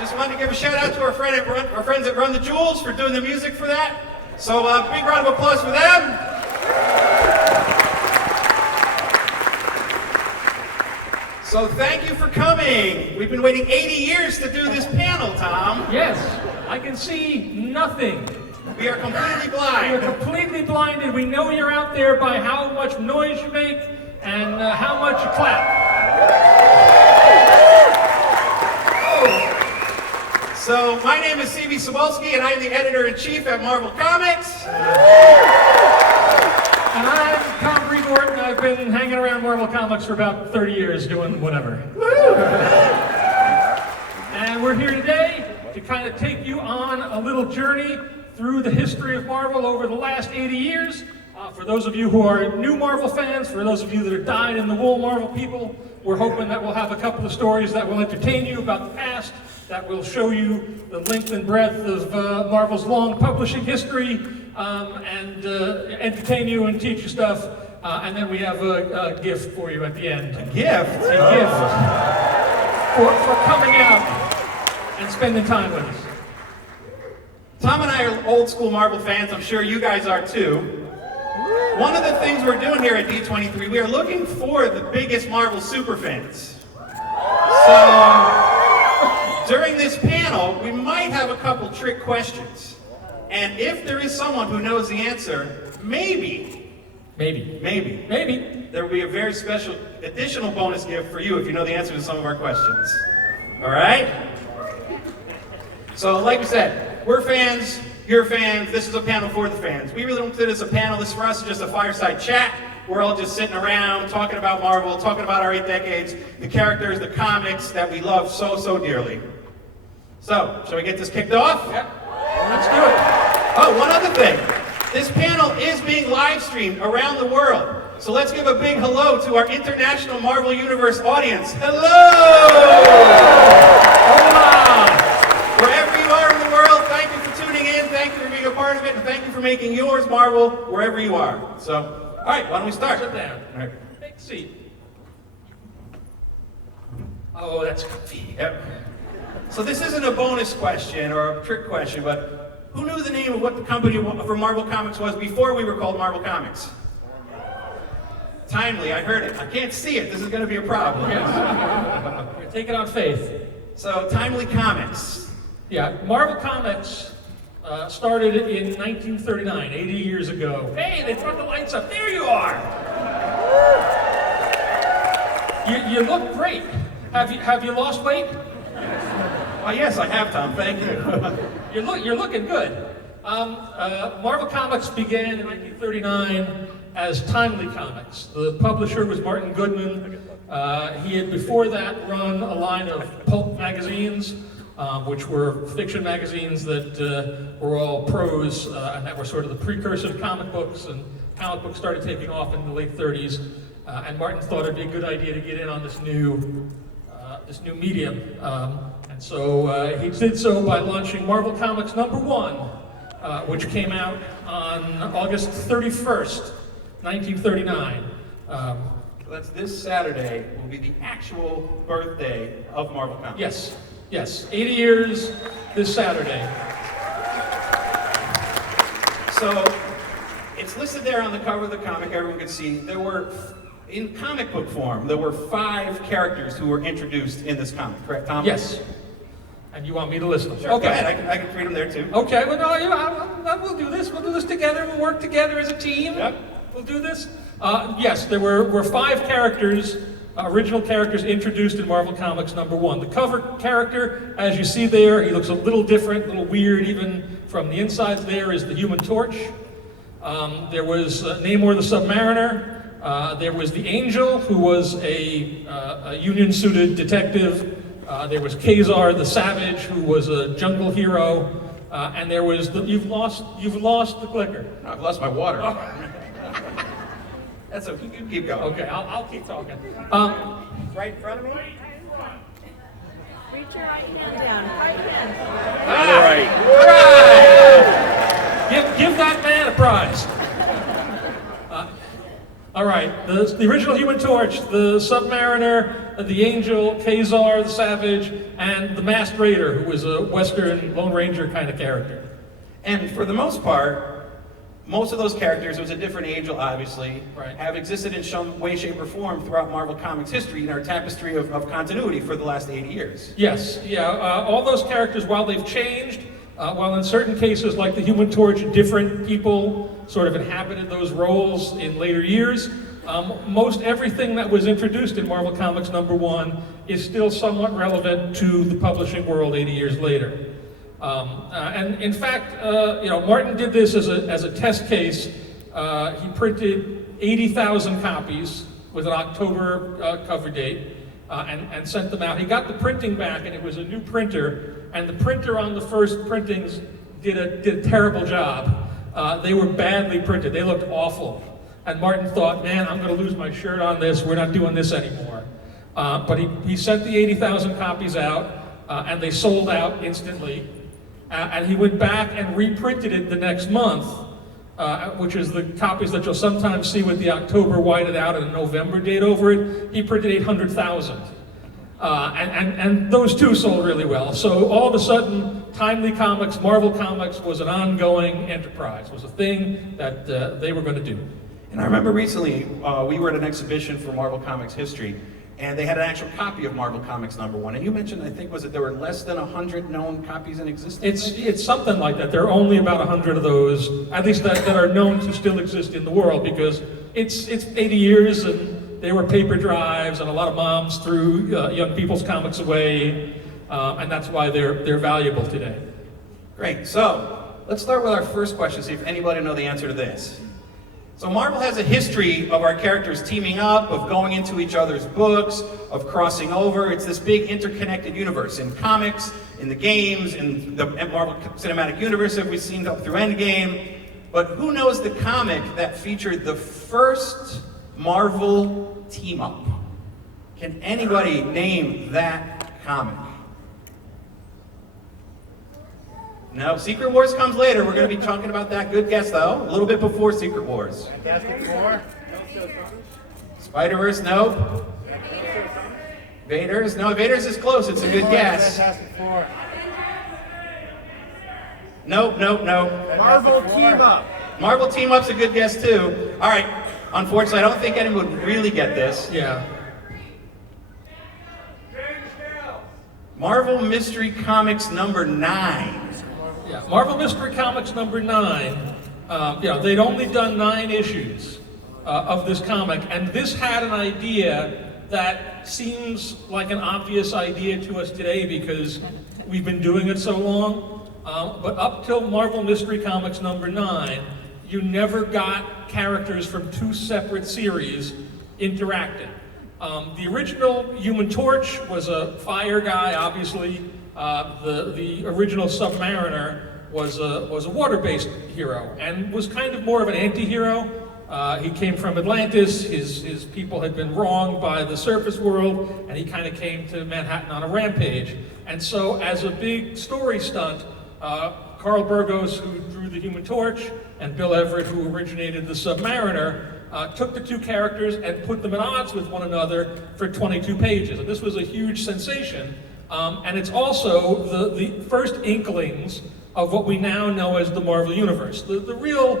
Just wanted to give a shout out to our friends at Run the Jewels for doing the music for that. So big round of applause for them. So thank you for coming. We've been waiting 80 years to do this panel, Tom. Yes, I can see nothing. We are completely blind. We are completely blinded. We know you're out there by how much noise you make and how much you clap. So my name is Cebulski, and I am the editor-in-chief at Marvel Comics. And I'm Brevoort, and I've been hanging around Marvel Comics for about 30 years doing whatever. And we're here today to kind of take you on a little journey through the history of Marvel over the last 80 years. For those of you who are new Marvel fans, for those of you that are dyed-in-the-wool Marvel people, we're hoping that we'll have a couple of stories that will entertain you about the past, that will show you the length and breadth of Marvel's long publishing history, and entertain you and teach you stuff. And then we have a gift for you at the end. A gift? A gift for coming out and spending time with us. Tom and I are old school Marvel fans. I'm sure you guys are too. One of the things we're doing here at D23, we are looking for the biggest Marvel superfans. So during this panel, we might have a couple trick questions. And if there is someone who knows the answer, maybe, there will be a very special additional bonus gift for you if you know the answer to some of our questions. All right? So like we said, we're fans, you're fans, this is a panel for the fans. We really don't consider this a panel, this for us is just a fireside chat. We're all just sitting around, talking about Marvel, talking about our 8 decades, the characters, the comics that we love so, so dearly. So, shall we get this kicked off? Yep. Let's do it. Oh, one other thing. This panel is being live streamed around the world. So let's give a big hello to our international Marvel Universe audience. Hello! Hola! Wherever you are in the world, thank you for tuning in, thank you for being a part of it, and thank you for making yours Marvel wherever you are. So, all right, why don't we start? Sit down. All right. Take a seat. Oh, that's comfy. Yep. So this isn't a bonus question or a trick question, but who knew the name of what the company for Marvel Comics was before we were called Marvel Comics? Timely, I heard it. I can't see it. This is going to be a problem. Yes. You're taking on faith. So, Timely Comics. Yeah, Marvel Comics started in 1939, 80 years ago. Hey, they brought the lights up. There you are. You look great. Have you lost weight? Oh yes, I have, Tom. Thank you. You're looking good. Marvel Comics began in 1939 as Timely Comics. The publisher was Martin Goodman. He had before that run a line of pulp magazines, which were fiction magazines that were all prose, and that were sort of the precursor to comic books. And comic books started taking off in the late 30s. And Martin thought it'd be a good idea to get in on this new medium. And so he did so by launching Marvel Comics #1, which came out on August 31st, 1939. That's this Saturday will be the actual birthday of Marvel Comics. Yes, 80 years this Saturday. So it's listed there on the cover of the comic, everyone can see. There were, in comic book form, there were 5 characters who were introduced in this comic, correct, Tom? Yes. And you want me to list them? Sure, okay. Go ahead. I can read them there too. Okay, well, no, we'll do this. We'll do this together. We'll work together as a team. Yep. We'll do this. Yes, there were 5 characters, original characters introduced in Marvel Comics #1. The cover character, as you see there, he looks a little different, a little weird even from the inside there, is the Human Torch. There was Namor the Submariner. There was the Angel, who was a union-suited detective. There was Kazar the Savage, who was a jungle hero. And there was you've lost the clicker. No, I've lost my water. Oh. That's okay. You can keep going. Okay, I'll keep talking. Right in front of me? Reach your right hand down. Right hand. All right. Give that man a prize. All right, the original Human Torch, the Submariner, the Angel, Kazar, the Savage, and the Masked Raider, who was a Western Lone Ranger kind of character. And for the most part, most of those characters, it was a different age, obviously, Right. have existed in some way, shape, or form throughout Marvel Comics history in our tapestry of continuity for the last 80 years. Yes, yeah, all those characters, while they've changed, while in certain cases, like the Human Torch, different people sort of inhabited those roles in later years, most everything that was introduced in Marvel Comics #1 is still somewhat relevant to the publishing world 80 years later. And in fact, Martin did this as a test case. He printed 80,000 copies with an October cover date and sent them out. He got the printing back, and it was a new printer. And the printer on the first printings did a terrible job. They were badly printed. They looked awful. And Martin thought, man, I'm going to lose my shirt on this. We're not doing this anymore. But he sent the 80,000 copies out, and they sold out instantly. And he went back and reprinted it the next month, which is the copies that you'll sometimes see with the October whited out and a November date over it. He printed 800,000. And those two sold really well. So all of a sudden, Timely Comics, Marvel Comics was an ongoing enterprise, was a thing that they were going to do. And I remember recently, we were at an exhibition for Marvel Comics history, and they had an actual copy of Marvel Comics #1. And you mentioned, I think, was it there were less than 100 known copies in existence? It's something like that. There are only about 100 of those, at least that are known to still exist in the world, because it's 80 years, and they were paper drives, and a lot of moms threw young people's comics away, and that's why they're valuable today. Great. So let's start with our first question, see if anybody know the answer to this. So Marvel has a history of our characters teaming up, of going into each other's books, of crossing over. It's this big interconnected universe in comics, in the games, in the Marvel Cinematic Universe that we've seen up through Endgame. But who knows the comic that featured the first Marvel team-up? Can anybody name that comic? No, Secret Wars comes later. We're going to be talking about that. Good guess, though. A little bit before Secret Wars. Fantastic Four? Spider-Verse, nope. Vaders, no, Vaders is close. It's a good guess. Fantastic Four. Nope. Marvel Team Up. Marvel Team-Up's a good guess, too. All right. Unfortunately, I don't think anyone would really get this. Yeah. Marvel Mystery Comics #9. Yeah, Marvel Mystery Comics #9, they'd only done 9 issues of this comic, and this had an idea that seems like an obvious idea to us today because we've been doing it so long, but up till Marvel Mystery Comics #9, you never got characters from 2 separate series interacting. The original Human Torch was a fire guy, obviously. The original Submariner was a water-based hero and was kind of more of an anti-hero. He came from Atlantis. His people had been wronged by the surface world, and he kind of came to Manhattan on a rampage. And so, as a big story stunt, Carl Burgos, who drew the Human Torch, and Bill Everett, who originated the Submariner, took the 2 characters and put them at odds with one another for 22 pages. And this was a huge sensation. And it's also the first inklings of what we now know as the Marvel Universe. The real,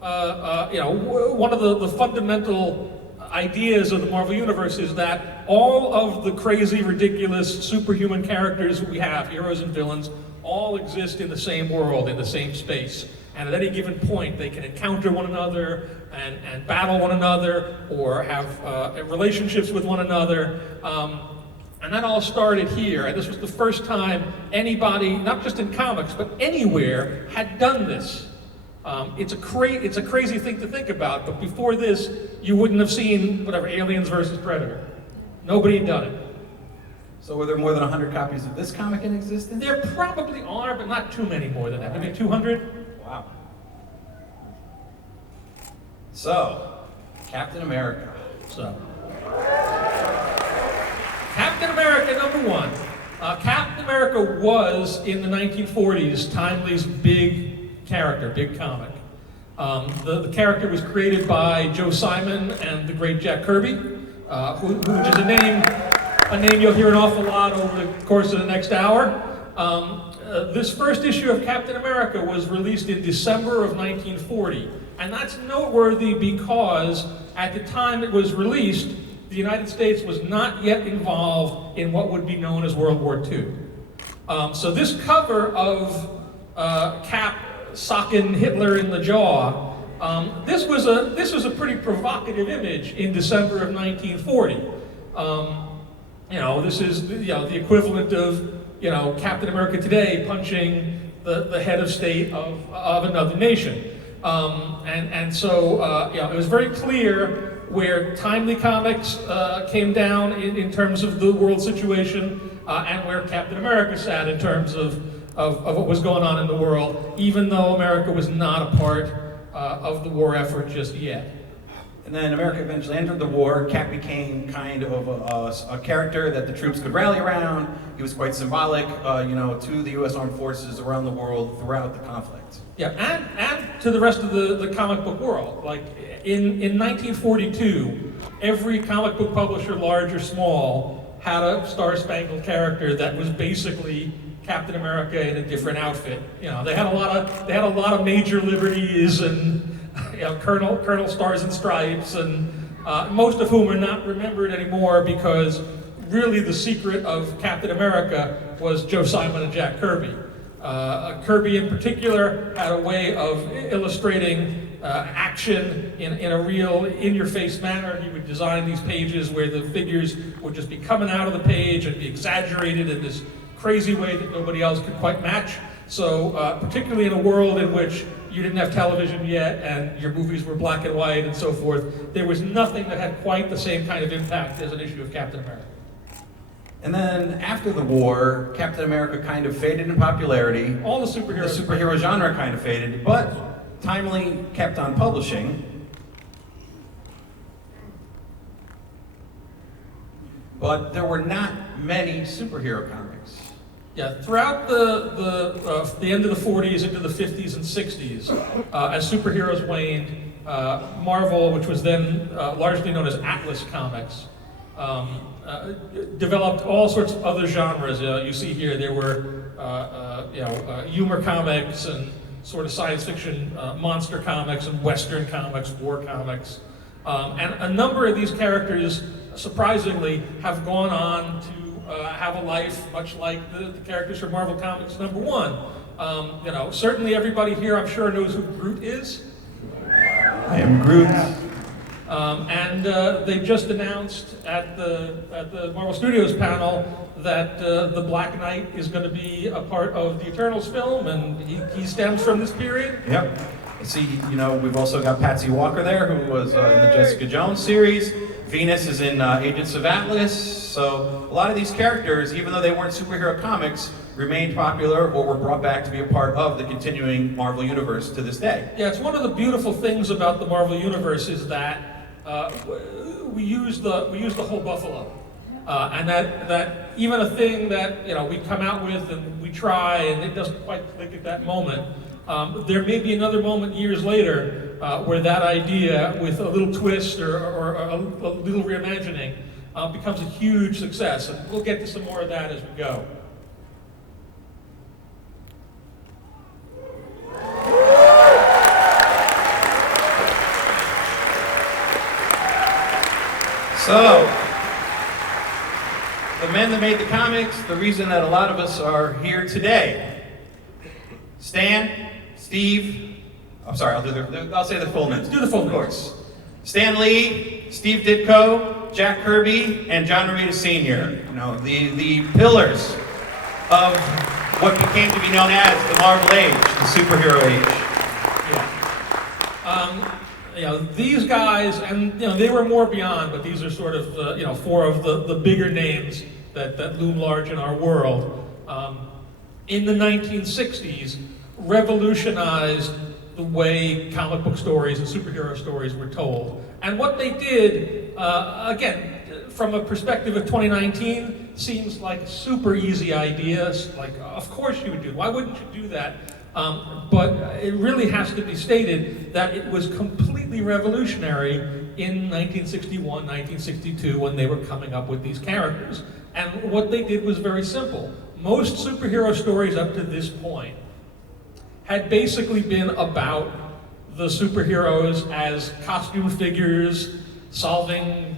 one of the fundamental ideas of the Marvel Universe is that all of the crazy, ridiculous, superhuman characters we have, heroes and villains, all exist in the same world, in the same space. And at any given point, they can encounter one another and battle one another or have relationships with one another. And that all started here, and this was the first time anybody, not just in comics, but anywhere, had done this. It's a crazy thing to think about, but before this, you wouldn't have seen, Aliens versus Predator. Nobody had done it. So were there more than 100 copies of this comic in existence? There probably are, but not too many more than that. Maybe 200? Wow. So, Captain America. Captain America #1. Captain America was, in the 1940s, Timely's big character, big comic. The character was created by Joe Simon and the great Jack Kirby, which is a name you'll hear an awful lot over the course of the next hour. This first issue of Captain America was released in December of 1940, and that's noteworthy because at the time it was released, the United States was not yet involved in what would be known as World War II. So this cover of Cap socking Hitler in the jaw, this was a pretty provocative image in December of 1940. This is the equivalent of Captain America today punching the head of state of another nation. So it was very clear where Timely Comics came down in terms of the world situation, and where Captain America sat in terms of what was going on in the world, even though America was not a part of the war effort just yet. And then America eventually entered the war. Cap became kind of a character that the troops could rally around. He was quite symbolic, to the U.S. Armed Forces around the world throughout the conflict. Yeah, and to the rest of the comic book world. Like in 1942, every comic book publisher, large or small, had a Star-Spangled character that was basically Captain America in a different outfit. They had a lot of Major Liberties and Colonel Stars and Stripes, and most of whom are not remembered anymore because really the secret of Captain America was Joe Simon and Jack Kirby. Kirby in particular had a way of illustrating action in a real in-your-face manner. He would design these pages where the figures would just be coming out of the page and be exaggerated in this crazy way that nobody else could quite match. So particularly in a world in which you didn't have television yet and your movies were black and white and so forth, there was nothing that had quite the same kind of impact as an issue of Captain America. And then after the war, Captain America kind of faded in popularity. All the superheroes. The superhero genre kind of faded, but Timely kept on publishing. But there were not many superhero comics. Yeah, throughout the end of the 40s into the 50s and 60s, as superheroes waned, Marvel, which was then largely known as Atlas Comics, developed all sorts of other genres. You see here there were humor comics and sort of science fiction monster comics and Western comics, war comics. And a number of these characters, surprisingly, have gone on to have a life much like the characters from Marvel Comics #1. Certainly everybody here, I'm sure, knows who Groot is. I am Groot. And they just announced at the Marvel Studios panel that the Black Knight is going to be a part of the Eternals film, and he stems from this period. Yep. See, we've also got Patsy Walker there, who was in the Jessica Jones series. Venus is in Agents of Atlas. So a lot of these characters, even though they weren't superhero comics, remained popular or were brought back to be a part of the continuing Marvel Universe to this day. Yeah, it's one of the beautiful things about the Marvel Universe is that we use the whole buffalo, and that even a thing that we come out with and we try and it doesn't quite click at that moment. There may be another moment years later where that idea, with a little twist or a little reimagining, becomes a huge success, and we'll get to some more of that as we go. So, the men that made the comics, the reason that a lot of us are here today. Stan, Steve, I'm sorry, I'll say the full names. Do the full names. Of course. Stan Lee, Steve Ditko, Jack Kirby, and John Romita Sr. The pillars of what became to be known as the Marvel Age, the superhero age. Yeah. These guys, and they were more beyond, but these are sort of four of the bigger names that loom large in our world. In the 1960s, revolutionized the way comic book stories and superhero stories were told. And what they did, again, from a perspective of 2019, seems like super easy ideas. Like, of course you would do. Why wouldn't you do that? But it really has to be stated that it was completely revolutionary in 1961, 1962 when they were coming up with these characters. And what they did was very simple. Most superhero stories up to this point had basically been about the superheroes as costume figures, solving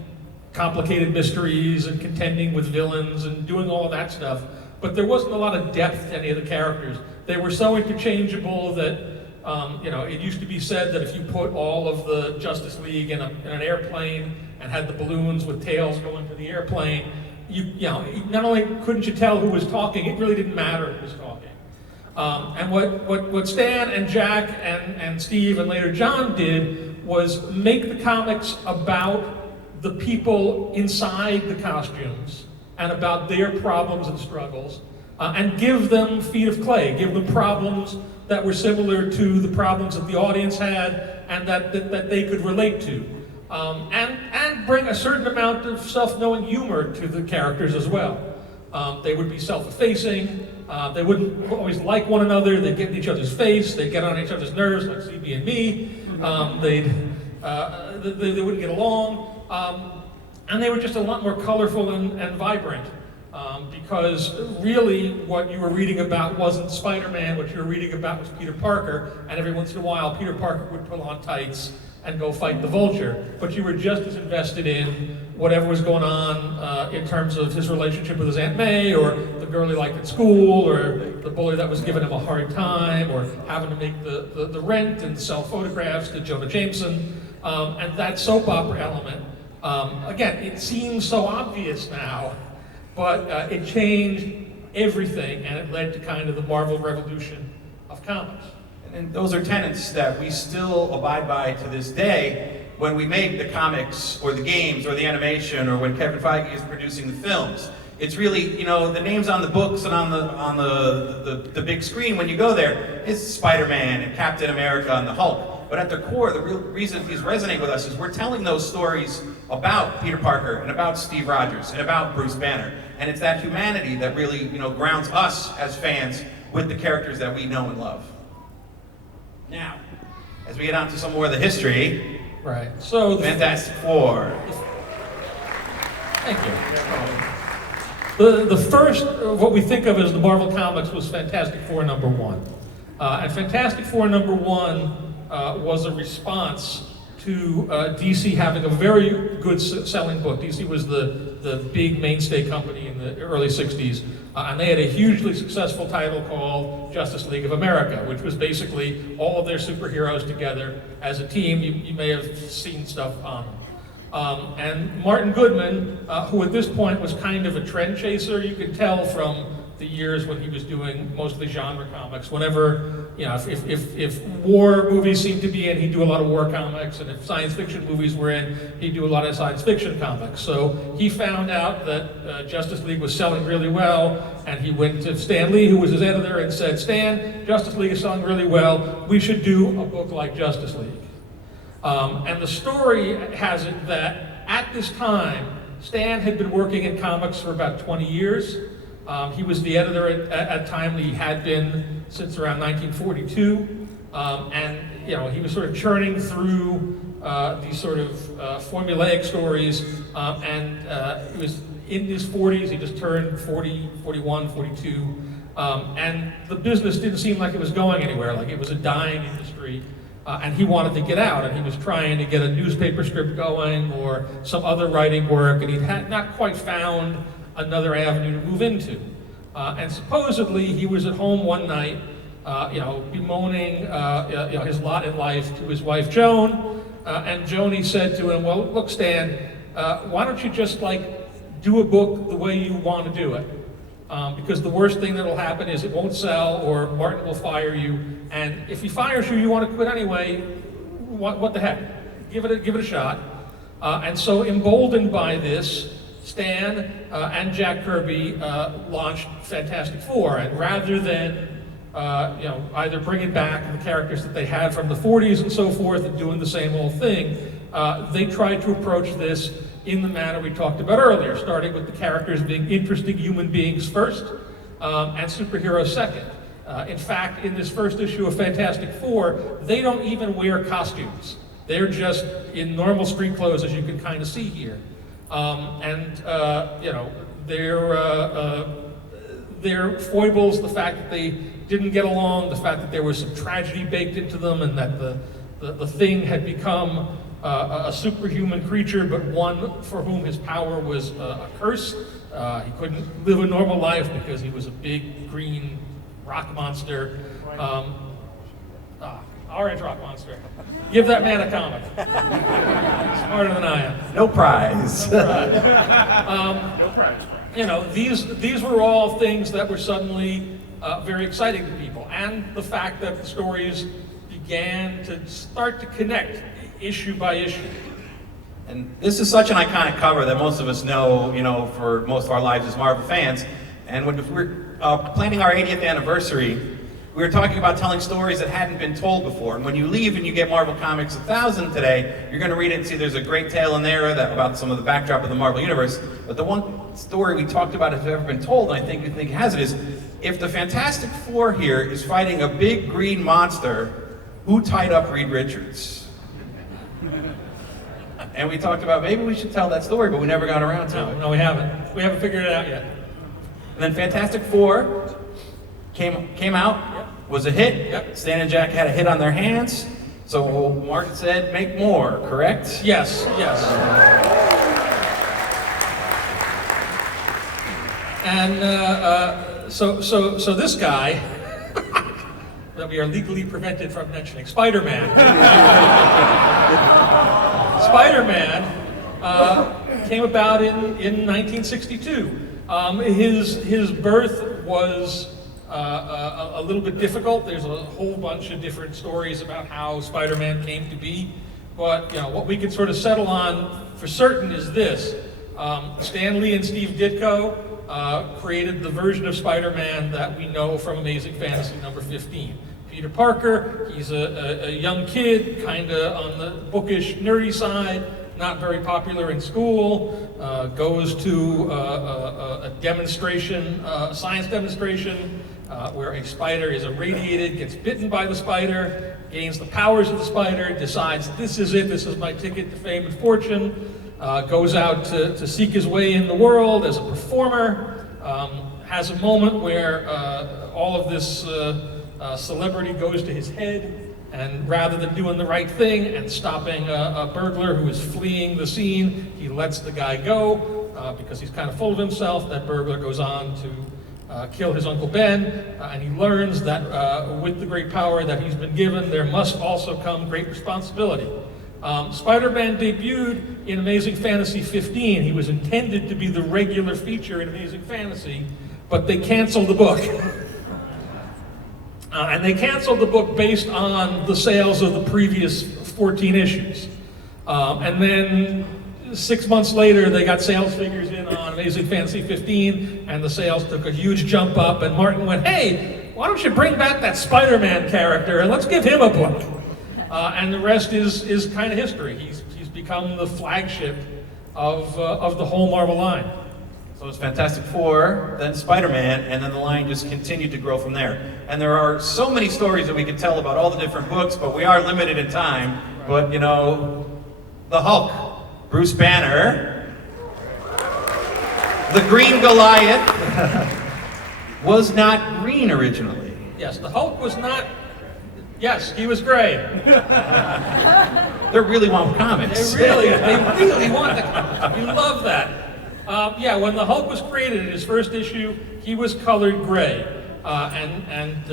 complicated mysteries and contending with villains and doing all of that stuff. But there wasn't a lot of depth to any of the characters. They were so interchangeable that, it used to be said that if you put all of the Justice League in an airplane and had the balloons with tails going to the airplane, not only couldn't you tell who was talking, it really didn't matter who was talking. And what Stan and Jack and Steve and later John did was make the comics about the people inside the costumes and about their problems and struggles, and give them feet of clay, give them problems that were similar to the problems that the audience had and that they could relate to. And bring a certain amount of self-knowing humor to the characters as well. They would be self-effacing, they wouldn't always like one another, they'd get in each other's face, they'd get on each other's nerves like CB and me, they wouldn't get along, and they were just a lot more colorful and vibrant. Because really what you were reading about wasn't Spider-Man, what you were reading about was Peter Parker, and every once in a while Peter Parker would put on tights and go fight the Vulture, but you were just as invested in whatever was going on in terms of his relationship with his Aunt May, or the girl he liked at school, or the bully that was giving him a hard time, or having to make the rent and sell photographs to Jonah Jameson, and that soap opera element. Again, it seems so obvious now, but it changed everything, and it led to kind of the Marvel revolution of comics. And those are tenets that we still abide by to this day when we make the comics or the games or the animation, or when Kevin Feige is producing the films. It's really, the names on the books and on the big screen when you go there is Spider-Man and Captain America and the Hulk. But at the core, the real reason these resonate with us is we're telling those stories about Peter Parker and about Steve Rogers and about Bruce Banner. And it's that humanity that really, grounds us as fans with the characters that we know and love. Now, as we get on to some more of the history, right? So Fantastic Four. Thank you. The first, what we think of as the Marvel Comics, was Fantastic Four #1. And Fantastic Four #1 was a response to DC having a very good selling book. DC was the big mainstay company in the early 60s, and they had a hugely successful title called Justice League of America, which was basically all of their superheroes together as a team. You may have seen stuff on them. And Martin Goodman, who at this point was kind of a trend chaser, you could tell from the years when he was doing mostly genre comics. Whenever, if war movies seemed to be in, he'd do a lot of war comics, and if science fiction movies were in, he'd do a lot of science fiction comics. So he found out that Justice League was selling really well, and he went to Stan Lee, who was his editor, and said, "Stan, Justice League is selling really well, we should do a book like Justice League." And the story has it that at this time, Stan had been working in comics for about 20 years. He was the editor at Timely. He had been since around 1942, and he was sort of churning through these sort of formulaic stories, and he was in his 40s. He just turned 40, 41, 42, and the business didn't seem like it was going anywhere, like it was a dying industry, and he wanted to get out, and he was trying to get a newspaper strip going or some other writing work, and he had not quite found another avenue to move into. And supposedly he was at home one night, bemoaning his lot in life to his wife Joan, and Joni said to him, "Well, look, Stan, why don't you just do a book the way you want to do it? Because the worst thing that'll happen is it won't sell, or Martin will fire you, and if he fires you, you want to quit anyway. What the heck? Give it a shot." And so, emboldened by this, Stan and Jack Kirby launched Fantastic Four, and rather than either bringing back the characters that they had from the 40s and so forth and doing the same old thing, they tried to approach this in the manner we talked about earlier, starting with the characters being interesting human beings first, and superheroes second. In fact, in this first issue of Fantastic Four, they don't even wear costumes. They're just in normal street clothes, as you can kind of see here. You know, their foibles, the fact that they didn't get along, the fact that there was some tragedy baked into them, and that the Thing had become a superhuman creature, but one for whom his power was a curse. He couldn't live a normal life because he was a big green rock monster. Orange rock monster. Give that man a comic. Smarter than I am. No prize. No prize. No prize. You know, these were all things that were suddenly very exciting to people, and the fact that the stories began to start to connect issue by issue. And this is such an iconic cover that most of us know, you know, for most of our lives as Marvel fans. And when we're planning our 80th anniversary, we were talking about telling stories that hadn't been told before. And when you leave and you get Marvel Comics 1000 today, you're going to read it and see there's a great tale in there about some of the backdrop of the Marvel Universe. But the one story we talked about has ever been told, and I think you think has it, is if the Fantastic Four here is fighting a big green monster, who tied up Reed Richards? And we talked about maybe we should tell that story, but we never got around to it. No, we haven't. We haven't figured it out yet. And then Fantastic Four came out, was a hit. Yep. Stan and Jack had a hit on their hands. So Mark said, make more, correct? Yes, yes. And so this guy that we are legally prevented from mentioning, Spider-Man. Spider-Man came about in 1962. His birth was a little bit difficult. There's a whole bunch of different stories about how Spider-Man came to be. But you know, what we can sort of settle on for certain is this. Stan Lee and Steve Ditko created the version of Spider-Man that we know from Amazing Fantasy number 15. Peter Parker, he's a young kid, kind of on the bookish, nerdy side, not very popular in school, goes to a demonstration, science demonstration, where a spider is irradiated, gets bitten by the spider, gains the powers of the spider, decides this is it, this is my ticket to fame and fortune, goes out to seek his way in the world as a performer, has a moment where all of this celebrity goes to his head, and rather than doing the right thing and stopping a burglar who is fleeing the scene, he lets the guy go because he's kind of full of himself. That burglar goes on to kill his Uncle Ben, and he learns that with the great power that he's been given, there must also come great responsibility. Spider-Man debuted in Amazing Fantasy 15. He was intended to be the regular feature in Amazing Fantasy, but they canceled the book. And they canceled the book based on the sales of the previous 14 issues. And then 6 months later, they got sales figures in on Amazing Fantasy 15, and the sales took a huge jump up, and Martin went, hey, why don't you bring back that Spider-Man character, and let's give him a book. And the rest is kind of history. He's become the flagship of the whole Marvel line. So it was Fantastic Four, then Spider-Man, and then the line just continued to grow from there. And there are so many stories that we could tell about all the different books, but we are limited in time. But, you know, the Hulk, Bruce Banner, the Green Goliath, was not green originally. Yes, the Hulk was not... Yes, he was gray. They really want comics. They really want the comics. You love that. Yeah, when the Hulk was created in his first issue, he was colored gray. And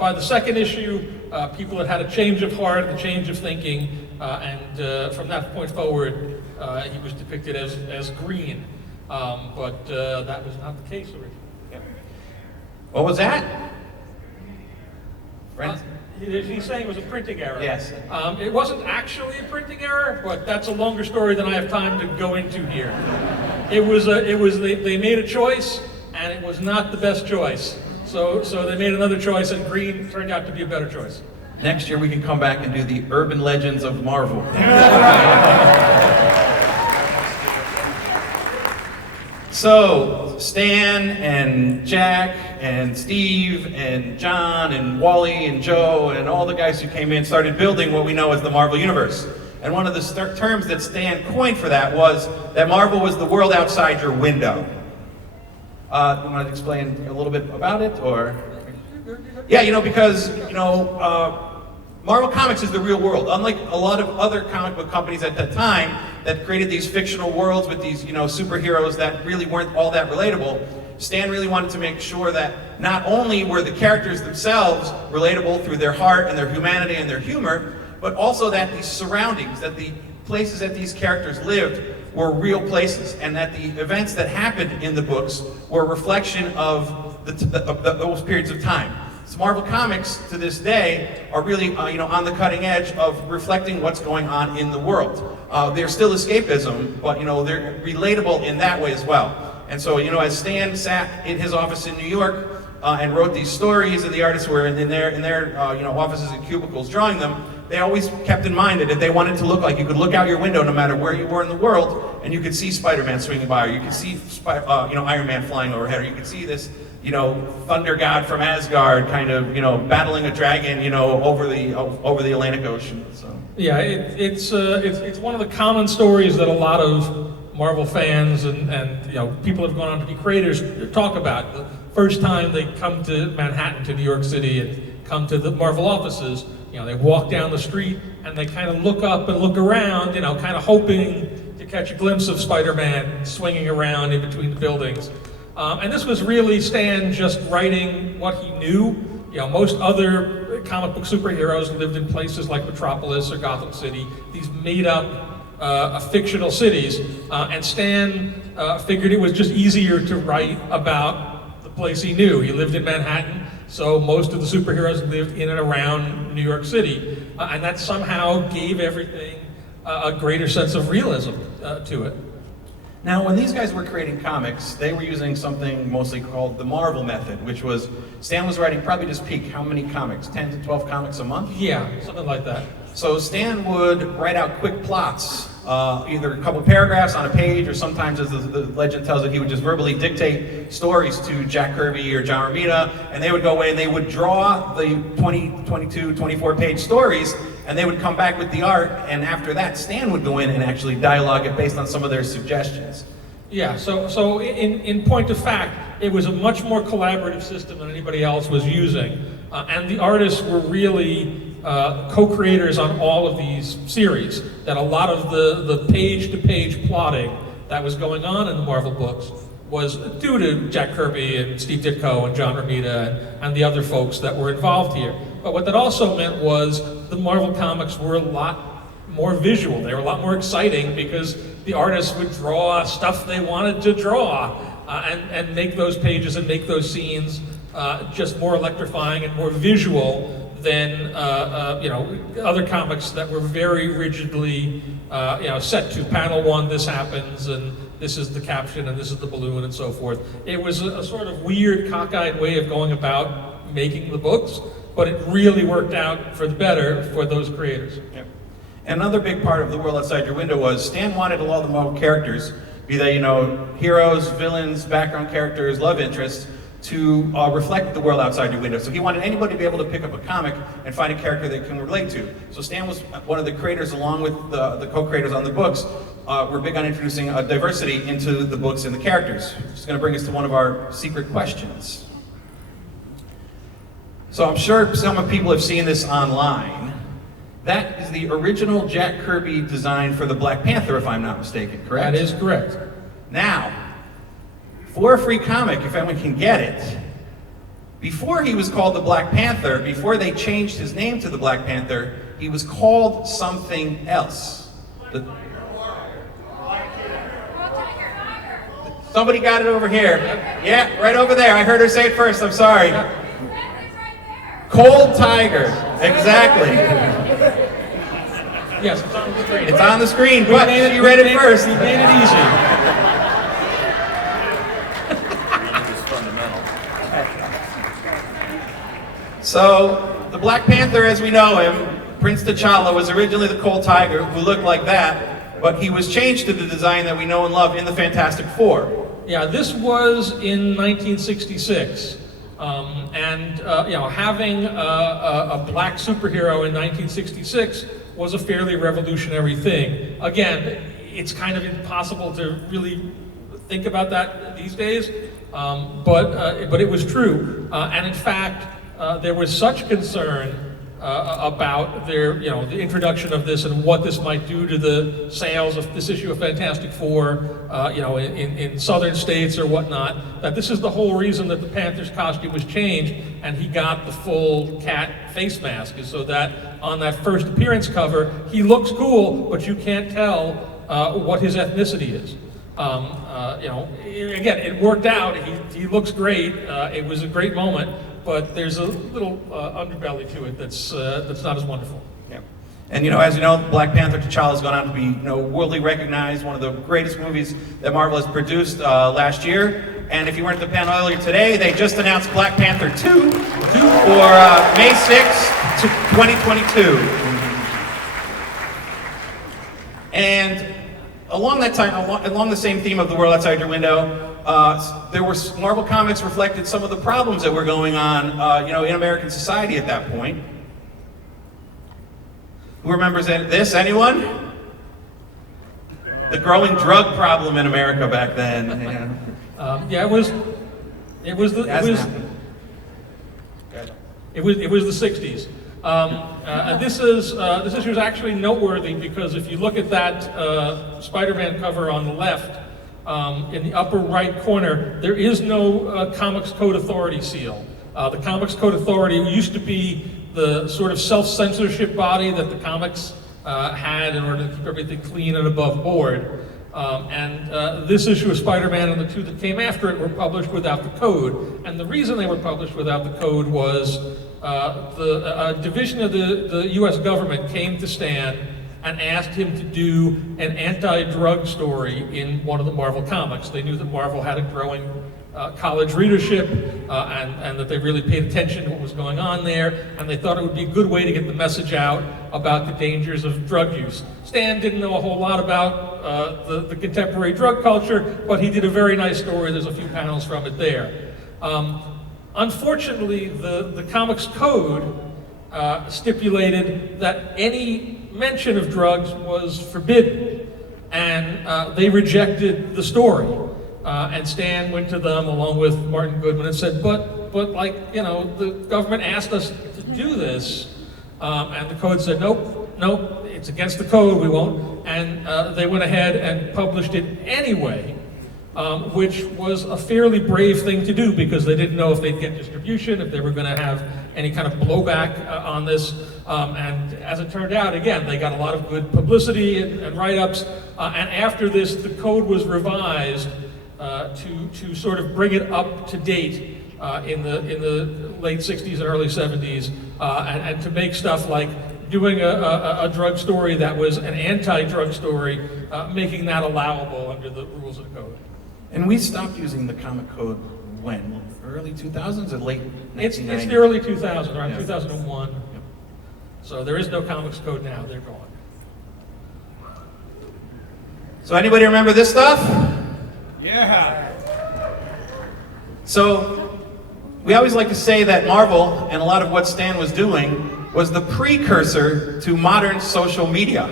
by the second issue, people had a change of heart, a change of thinking, and from that point forward, he was depicted as green. But that was not the case originally. Yeah. What was that? Friends? He's saying it was a printing error. Yes. It wasn't actually a printing error, but that's a longer story than I have time to go into here. They made a choice, and it was not the best choice. So they made another choice, and green turned out to be a better choice. Next year we can come back and do the urban legends of Marvel. So, Stan and Jack and Steve and John and Wally and Joe and all the guys who came in started building what we know as the Marvel Universe. And one of the terms that Stan coined for that was that Marvel was the world outside your window. You want to explain a little bit about it, or? Yeah, because, Marvel Comics is the real world. Unlike a lot of other comic book companies at that time that created these fictional worlds with these, superheroes that really weren't all that relatable, Stan really wanted to make sure that not only were the characters themselves relatable through their heart and their humanity and their humor, but also that these surroundings, that the places that these characters lived were real places, and that the events that happened in the books were a reflection of those periods of time. So Marvel Comics, to this day, are really, on the cutting edge of reflecting what's going on in the world. They're still escapism, but, they're relatable in that way as well. And so, as Stan sat in his office in New York and wrote these stories, and the artists were in their offices and cubicles drawing them, they always kept in mind that if they wanted to look like you could look out your window no matter where you were in the world, and you could see Spider-Man swinging by, or you could see Iron Man flying overhead, or you could see this thunder god from Asgard kind of battling a dragon over the Atlantic Ocean. So yeah, it's one of the common stories that a lot of Marvel fans and people have gone on to be creators talk about. The first time they come to Manhattan, to New York City, and come to the Marvel offices, they walk down the street and they kind of look up and look around, kind of hoping to catch a glimpse of Spider-Man swinging around in between the buildings. And this was really Stan just writing what he knew. Most other comic book superheroes lived in places like Metropolis or Gotham City, these made-up fictional cities. And Stan figured it was just easier to write about the place he knew. He lived in Manhattan, so most of the superheroes lived in and around New York City. And that somehow gave everything a greater sense of realism to it. Now, when these guys were creating comics, they were using something mostly called the Marvel method, which was Stan was writing, probably just peak, how many comics? 10 to 12 comics a month? Yeah, something like that. So Stan would write out quick plots, either a couple paragraphs on a page, or sometimes, as the legend tells it, he would just verbally dictate stories to Jack Kirby or John Romita, and they would go away and they would draw the 20, 22, 24-page stories, and they would come back with the art, and after that, Stan would go in and actually dialogue it based on some of their suggestions. Yeah, so in point of fact, it was a much more collaborative system than anybody else was using. And the artists were really co-creators on all of these series. That a lot of the page-to-page plotting that was going on in the Marvel books was due to Jack Kirby and Steve Ditko and John Romita and the other folks that were involved here. But what that also meant was the Marvel comics were a lot more visual. They were a lot more exciting because the artists would draw stuff they wanted to draw and make those pages and make those scenes just more electrifying and more visual than other comics that were very rigidly set to panel one, this happens, and this is the caption, and this is the balloon, and so forth. It was a sort of weird, cockeyed way of going about making the books, but it really worked out for the better for those creators. Yep. Another big part of the world outside your window was Stan wanted a lot of the Marvel characters, be they heroes, villains, background characters, love interests, to reflect the world outside your window. So he wanted anybody to be able to pick up a comic and find a character they can relate to. So Stan was one of the creators, along with the co-creators on the books, were big on introducing diversity into the books and the characters. Which is going to bring us to one of our secret questions. So I'm sure some people have seen this online. That is the original Jack Kirby design for the Black Panther, if I'm not mistaken, correct? That is correct. Now, for a free comic, if anyone can get it, before he was called the Black Panther, before they changed his name to the Black Panther, he was called something else. Somebody got it over here. Yeah, right over there. I heard her say it first. I'm sorry. Cold Tiger. Exactly. Yes, it's on the screen. It's on the screen, but she read it first. He made it easy. So, the Black Panther as we know him, Prince T'Challa, was originally the Cold Tiger who looked like that, but he was changed to the design that we know and love in the Fantastic Four. Yeah, this was in 1966. Having a black superhero in 1966 was a fairly revolutionary thing. Again, it's kind of impossible to really think about that these days, but it was true. And in fact, there was such concern about the introduction of this and what this might do to the sales of this issue of Fantastic Four, in southern states or whatnot, that this is the whole reason that the Panther's costume was changed and he got the full cat face mask, is so that on that first appearance cover, he looks cool, but you can't tell what his ethnicity is. Again, it worked out. He looks great. It was a great moment. But there's a little underbelly to it that's not as wonderful. Yeah. And as you know, Black Panther T'Challa has gone on to be worldly recognized, one of the greatest movies that Marvel has produced last year. And if you weren't at the panel earlier today, they just announced Black Panther 2 for May 6th, 2022. And along that time, along the same theme of the world outside your window, Marvel Comics reflected some of the problems that were going on, in American society at that point. Who remembers this? Anyone? The growing drug problem in America back then. It was the 60s. This issue is actually noteworthy because if you look at that Spider-Man cover on the left, in the upper right corner, there is no Comics Code Authority seal. The Comics Code Authority used to be the sort of self-censorship body that the comics had in order to keep everything clean and above board. This issue of Spider-Man and the two that came after it were published without the code. And the reason they were published without the code was the division of the US government came to Stan and asked him to do an anti-drug story in one of the Marvel comics. They knew that Marvel had a growing college readership and that they really paid attention to what was going on there, and they thought it would be a good way to get the message out about the dangers of drug use. Stan didn't know a whole lot about the contemporary drug culture, but he did a very nice story. There's a few panels from it there. Unfortunately, the Comics Code stipulated that any mention of drugs was forbidden, and they rejected the story. And Stan went to them along with Martin Goodman and said, but the government asked us to do this, and the code said, nope, it's against the code, we won't. And they went ahead and published it anyway, which was a fairly brave thing to do because they didn't know if they'd get distribution, if they were going to have any kind of blowback on this. And as it turned out, again, they got a lot of good publicity and write-ups. And after this, the code was revised to sort of bring it up to date in the late 60s and early 70s, and to make stuff like doing a drug story that was an anti-drug story, making that allowable under the rules of the code. And we stopped using the comic code when? Early 2000s or late 1990s? It's the early 2000s, around 2001. Yep. So there is no comics code now, they're gone. So anybody remember this stuff? Yeah. So we always like to say that Marvel and a lot of what Stan was doing was the precursor to modern social media.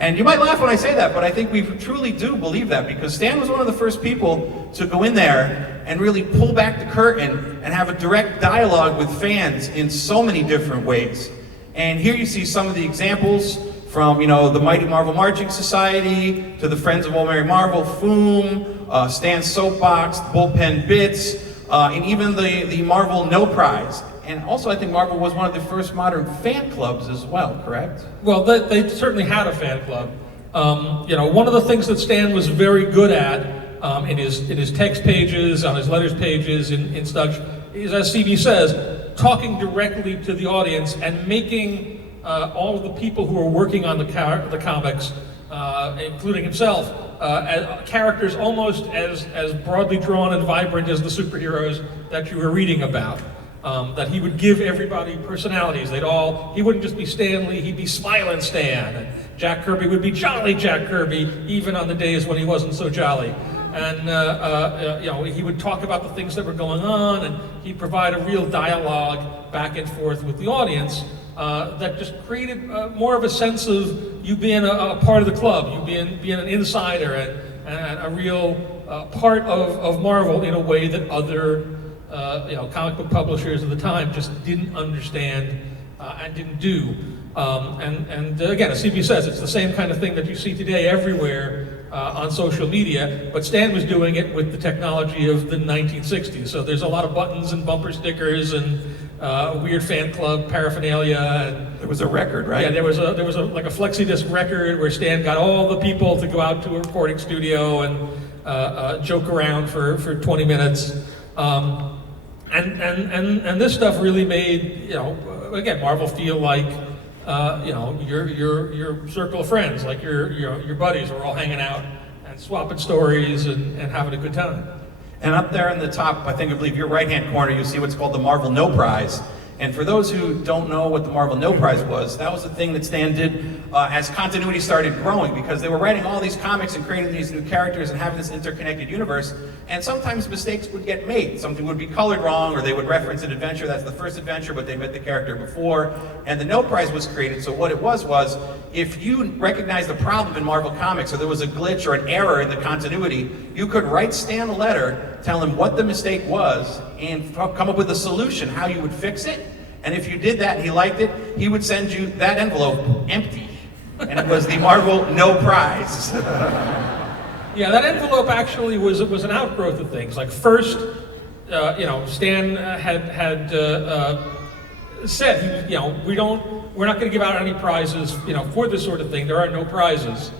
And you might laugh when I say that, but I think we truly do believe that, because Stan was one of the first people to go in there and really pull back the curtain and have a direct dialogue with fans in so many different ways. And here you see some of the examples from, the Mighty Marvel Marching Society, to the Friends of Old Mary Marvel, Foom, Stan's Soapbox, Bullpen Bits, and even the Marvel No Prize. And also, I think Marvel was one of the first modern fan clubs as well, correct? Well, they certainly had a fan club. One of the things that Stan was very good at in his text pages, on his letters pages, in such, is, as CB says, talking directly to the audience and making all of the people who are working on the comics, including himself, characters almost as broadly drawn and vibrant as the superheroes that you were reading about. That he would give everybody personalities. He wouldn't just be Stan Lee, he'd be Smiling Stan. And Jack Kirby would be Jolly Jack Kirby, even on the days when he wasn't so jolly. And he would talk about the things that were going on, and he'd provide a real dialogue back and forth with the audience that just created more of a sense of you being a part of the club, you being an insider and a real part of Marvel in a way that other comic book publishers of the time just didn't understand and didn't do. Again, as CB says, it's the same kind of thing that you see today everywhere on social media, but Stan was doing it with the technology of the 1960s. So there's a lot of buttons and bumper stickers and weird fan club paraphernalia. And there was a record, right? Yeah, there was like a flexi-disc record where Stan got all the people to go out to a recording studio and joke around for 20 minutes. And this stuff really made, again, Marvel feel like your circle of friends, like your buddies are all hanging out and swapping stories and having a good time. And up there in the top, I believe your right-hand corner, you see what's called the Marvel No Prize. And for those who don't know what the Marvel No Prize was, that was the thing that Stan did as continuity started growing, because they were writing all these comics and creating these new characters and having this interconnected universe, and sometimes mistakes would get made. Something would be colored wrong, or they would reference an adventure that's the first adventure, but they met the character before, and the No Prize was created. So what it was if you recognized a problem in Marvel Comics, or there was a glitch or an error in the continuity, you could write Stan a letter, tell him what the mistake was, and come up with a solution, how you would fix it. And if you did that and he liked it, he would send you that envelope empty. And it was the Marvel No Prize. Yeah, that envelope actually was an outgrowth of things. Like first, Stan had said, we're not going to give out any prizes, for this sort of thing. There are no prizes.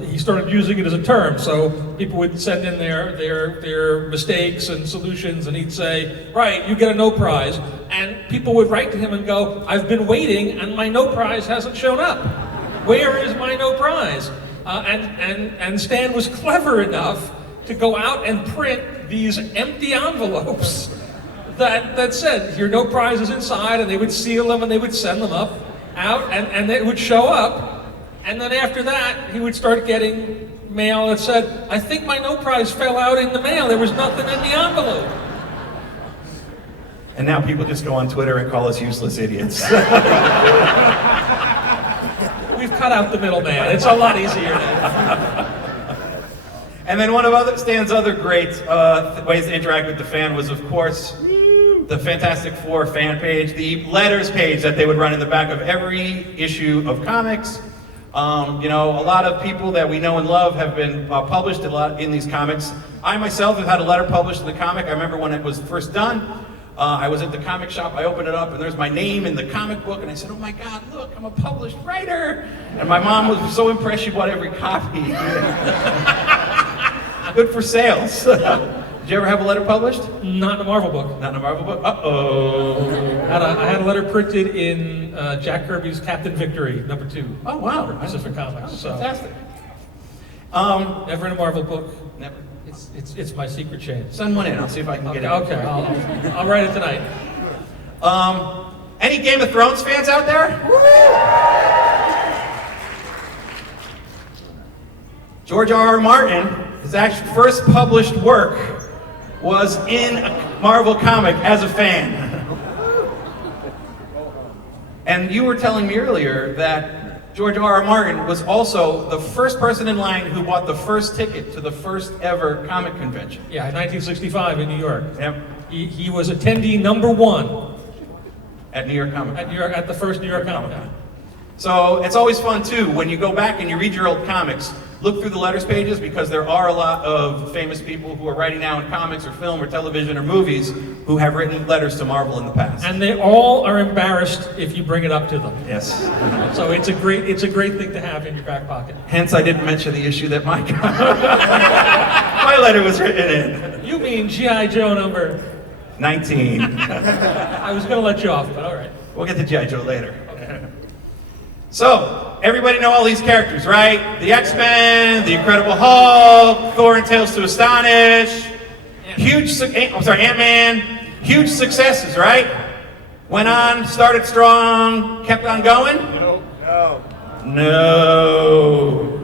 He started using it as a term, so people would send in their mistakes and solutions, and he'd say, right, you get a no prize, and people would write to him and go, I've been waiting and my no prize hasn't shown up. Where is my no prize? And Stan was clever enough to go out and print these empty envelopes that said, your no prize is inside, and they would seal them and they would send them out, and it would show up. And then after that, he would start getting mail that said, I think my no prize fell out in the mail. There was nothing in the envelope. And now people just go on Twitter and call us useless idiots. We've cut out the middleman. It's a lot easier now. And then one of Stan's other great ways to interact with the fan was, of course, the Fantastic Four fan page, the letters page that they would run in the back of every issue of comics. A lot of people that we know and love have been published a lot in these comics. I myself have had a letter published in the comic. I remember when it was first done, I was at the comic shop, I opened it up, and there's my name in the comic book, and I said, oh my God, look, I'm a published writer. And my mom was so impressed, she bought every copy. Good for sales. Did you ever have a letter published? Not in a Marvel book. Not in a Marvel book? Uh-oh. I had a letter printed in Jack Kirby's Captain Victory, #2. Oh, wow. For Pacific Comics. Oh, fantastic. Never in a Marvel book. Never. It's my secret shame. Send one in. I'll see if I can get it. Okay, I'll write it tonight. Any Game of Thrones fans out there? George R.R. Martin, his actual first published work was in a Marvel comic as a fan. And you were telling me earlier that George R.R. Martin was also the first person in line who bought the first ticket to the first ever comic convention. Yeah, in 1965 in New York. Yep. He was attendee #1 at New York Comic Con. At the first New York Comic Con. So it's always fun too when you go back and you read your old comics. Look through the letters pages, because there are a lot of famous people who are writing now in comics or film or television or movies who have written letters to Marvel in the past. And they all are embarrassed if you bring it up to them. Yes. So it's a great thing to have in your back pocket. Hence, I didn't mention the issue that my my letter was written in. You mean G.I. Joe number 19. I was going to let you off, but all right. We'll get to G.I. Joe later. So, everybody know all these characters, right? The X-Men, the Incredible Hulk, Thor and Tales to Astonish, Ant-Man, huge successes, right? Went on, started strong, kept on going? No. No.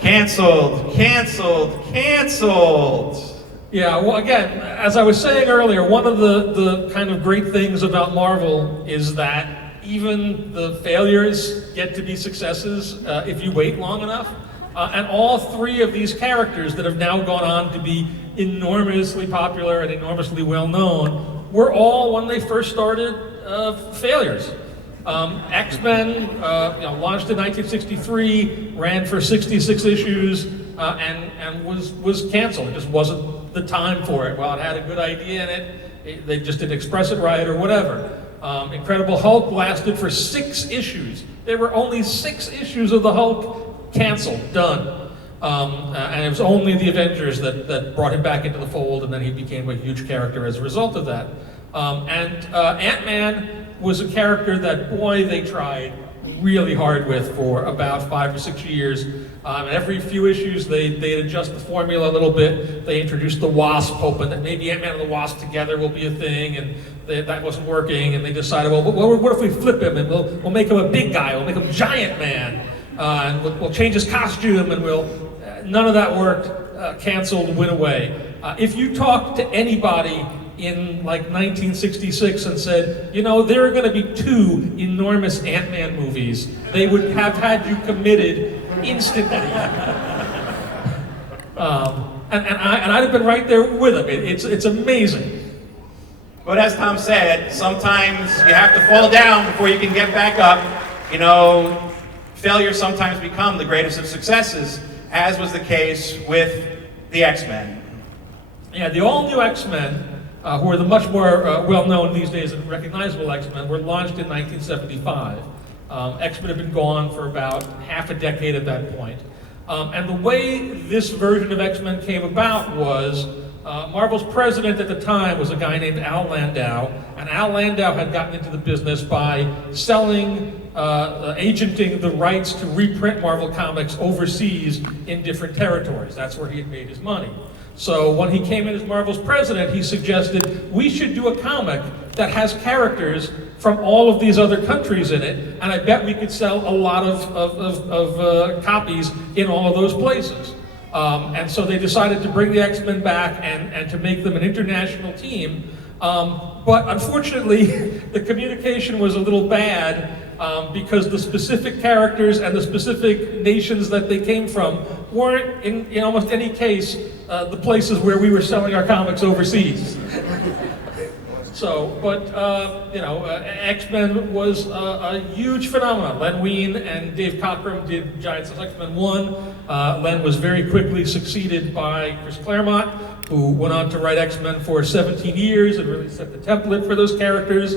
Canceled, canceled, canceled. Yeah, well, again, as I was saying earlier, one of the kind of great things about Marvel is that even the failures get to be successes if you wait long enough. And all three of these characters that have now gone on to be enormously popular and enormously well known were all, when they first started, failures. X-Men launched in 1963, ran for 66 issues, and was canceled. It just wasn't the time for it. Well, it had a good idea in it, they just didn't express it right or whatever. Incredible Hulk lasted for 6 issues. There were only 6 issues of the Hulk canceled, done. And it was only the Avengers that brought him back into the fold, and then he became a huge character as a result of that. Ant-Man was a character that, boy, they tried really hard with for about 5 or 6 years. Every few issues, they'd adjust the formula a little bit. They introduced the Wasp, hoping that maybe Ant-Man and the Wasp together will be a thing, and that wasn't working. And they decided, well, what if we flip him and we'll make him a big guy? We'll make him Giant Man, and we'll change his costume, and none of that worked. Canceled, went away. If you talk to anybody in like 1966 and said, there are going to be 2 enormous Ant-Man movies, they would have had you committed instantly. And I'd have been right there with them. It's amazing. But as Tom said, sometimes you have to fall down before you can get back up. Failures sometimes become the greatest of successes, as was the case with the X-Men. Yeah, the all-new X-Men, who are the much more well-known these days and recognizable X-Men, were launched in 1975. X-Men had been gone for about half a decade at that point. And the way this version of X-Men came about was Marvel's president at the time was a guy named Al Landau, and Al Landau had gotten into the business by selling, agenting the rights to reprint Marvel Comics overseas in different territories. That's where he had made his money. So when he came in as Marvel's president, he suggested we should do a comic that has characters from all of these other countries in it, and I bet we could sell a lot of copies in all of those places. And so they decided to bring the X-Men back and to make them an international team. But unfortunately, the communication was a little bad because the specific characters and the specific nations that they came from weren't, in almost any case, the places where we were selling our comics overseas. So, but, X-Men was a huge phenomenon. Len Wein and Dave Cockrum did Giant Size X-Men 1. Len was very quickly succeeded by Chris Claremont, who went on to write X-Men for 17 years and really set the template for those characters.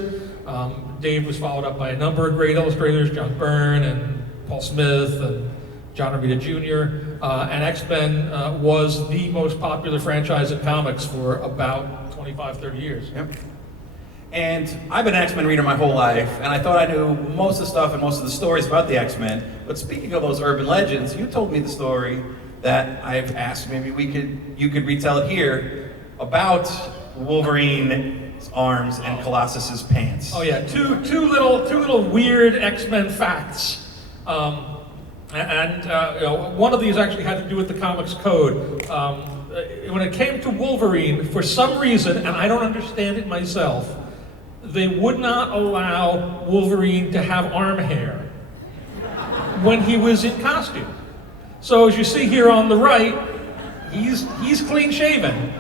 Dave was followed up by a number of great illustrators, John Byrne and Paul Smith and John Romita Jr. And X-Men was the most popular franchise in comics for about 25, 30 years. Yep. And I've been an X-Men reader my whole life, and I thought I knew most of the stuff and most of the stories about the X-Men. But speaking of those urban legends, you told me the story that I've asked maybe you could retell it here about Wolverine's arms and Colossus's pants. Oh yeah, two little weird X-Men facts. One of these actually had to do with the comics code. When it came to Wolverine, for some reason, and I don't understand it myself, they would not allow Wolverine to have arm hair when he was in costume. So as you see here on the right, he's clean shaven.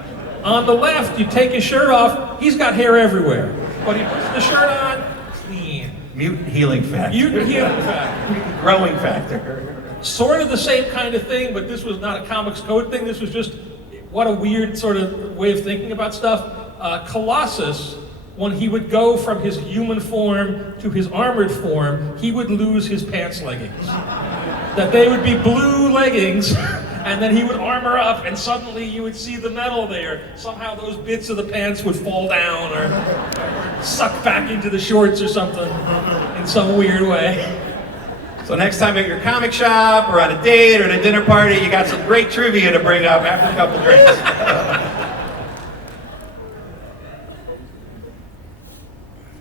On the left, you take his shirt off, he's got hair everywhere. But he puts the shirt on, clean. Mutant healing factor. Mutant healing factor. Growing factor. Sort of the same kind of thing, but this was not a comics code thing. This was just, what a weird sort of way of thinking about stuff. Colossus, when he would go from his human form to his armored form, he would lose his pants leggings. That they would be blue leggings, and then he would armor up, and suddenly you would see the metal there. Somehow those bits of the pants would fall down or suck back into the shorts or something in some weird way. So next time at your comic shop or on a date or at a dinner party, you got some great trivia to bring up after a couple drinks.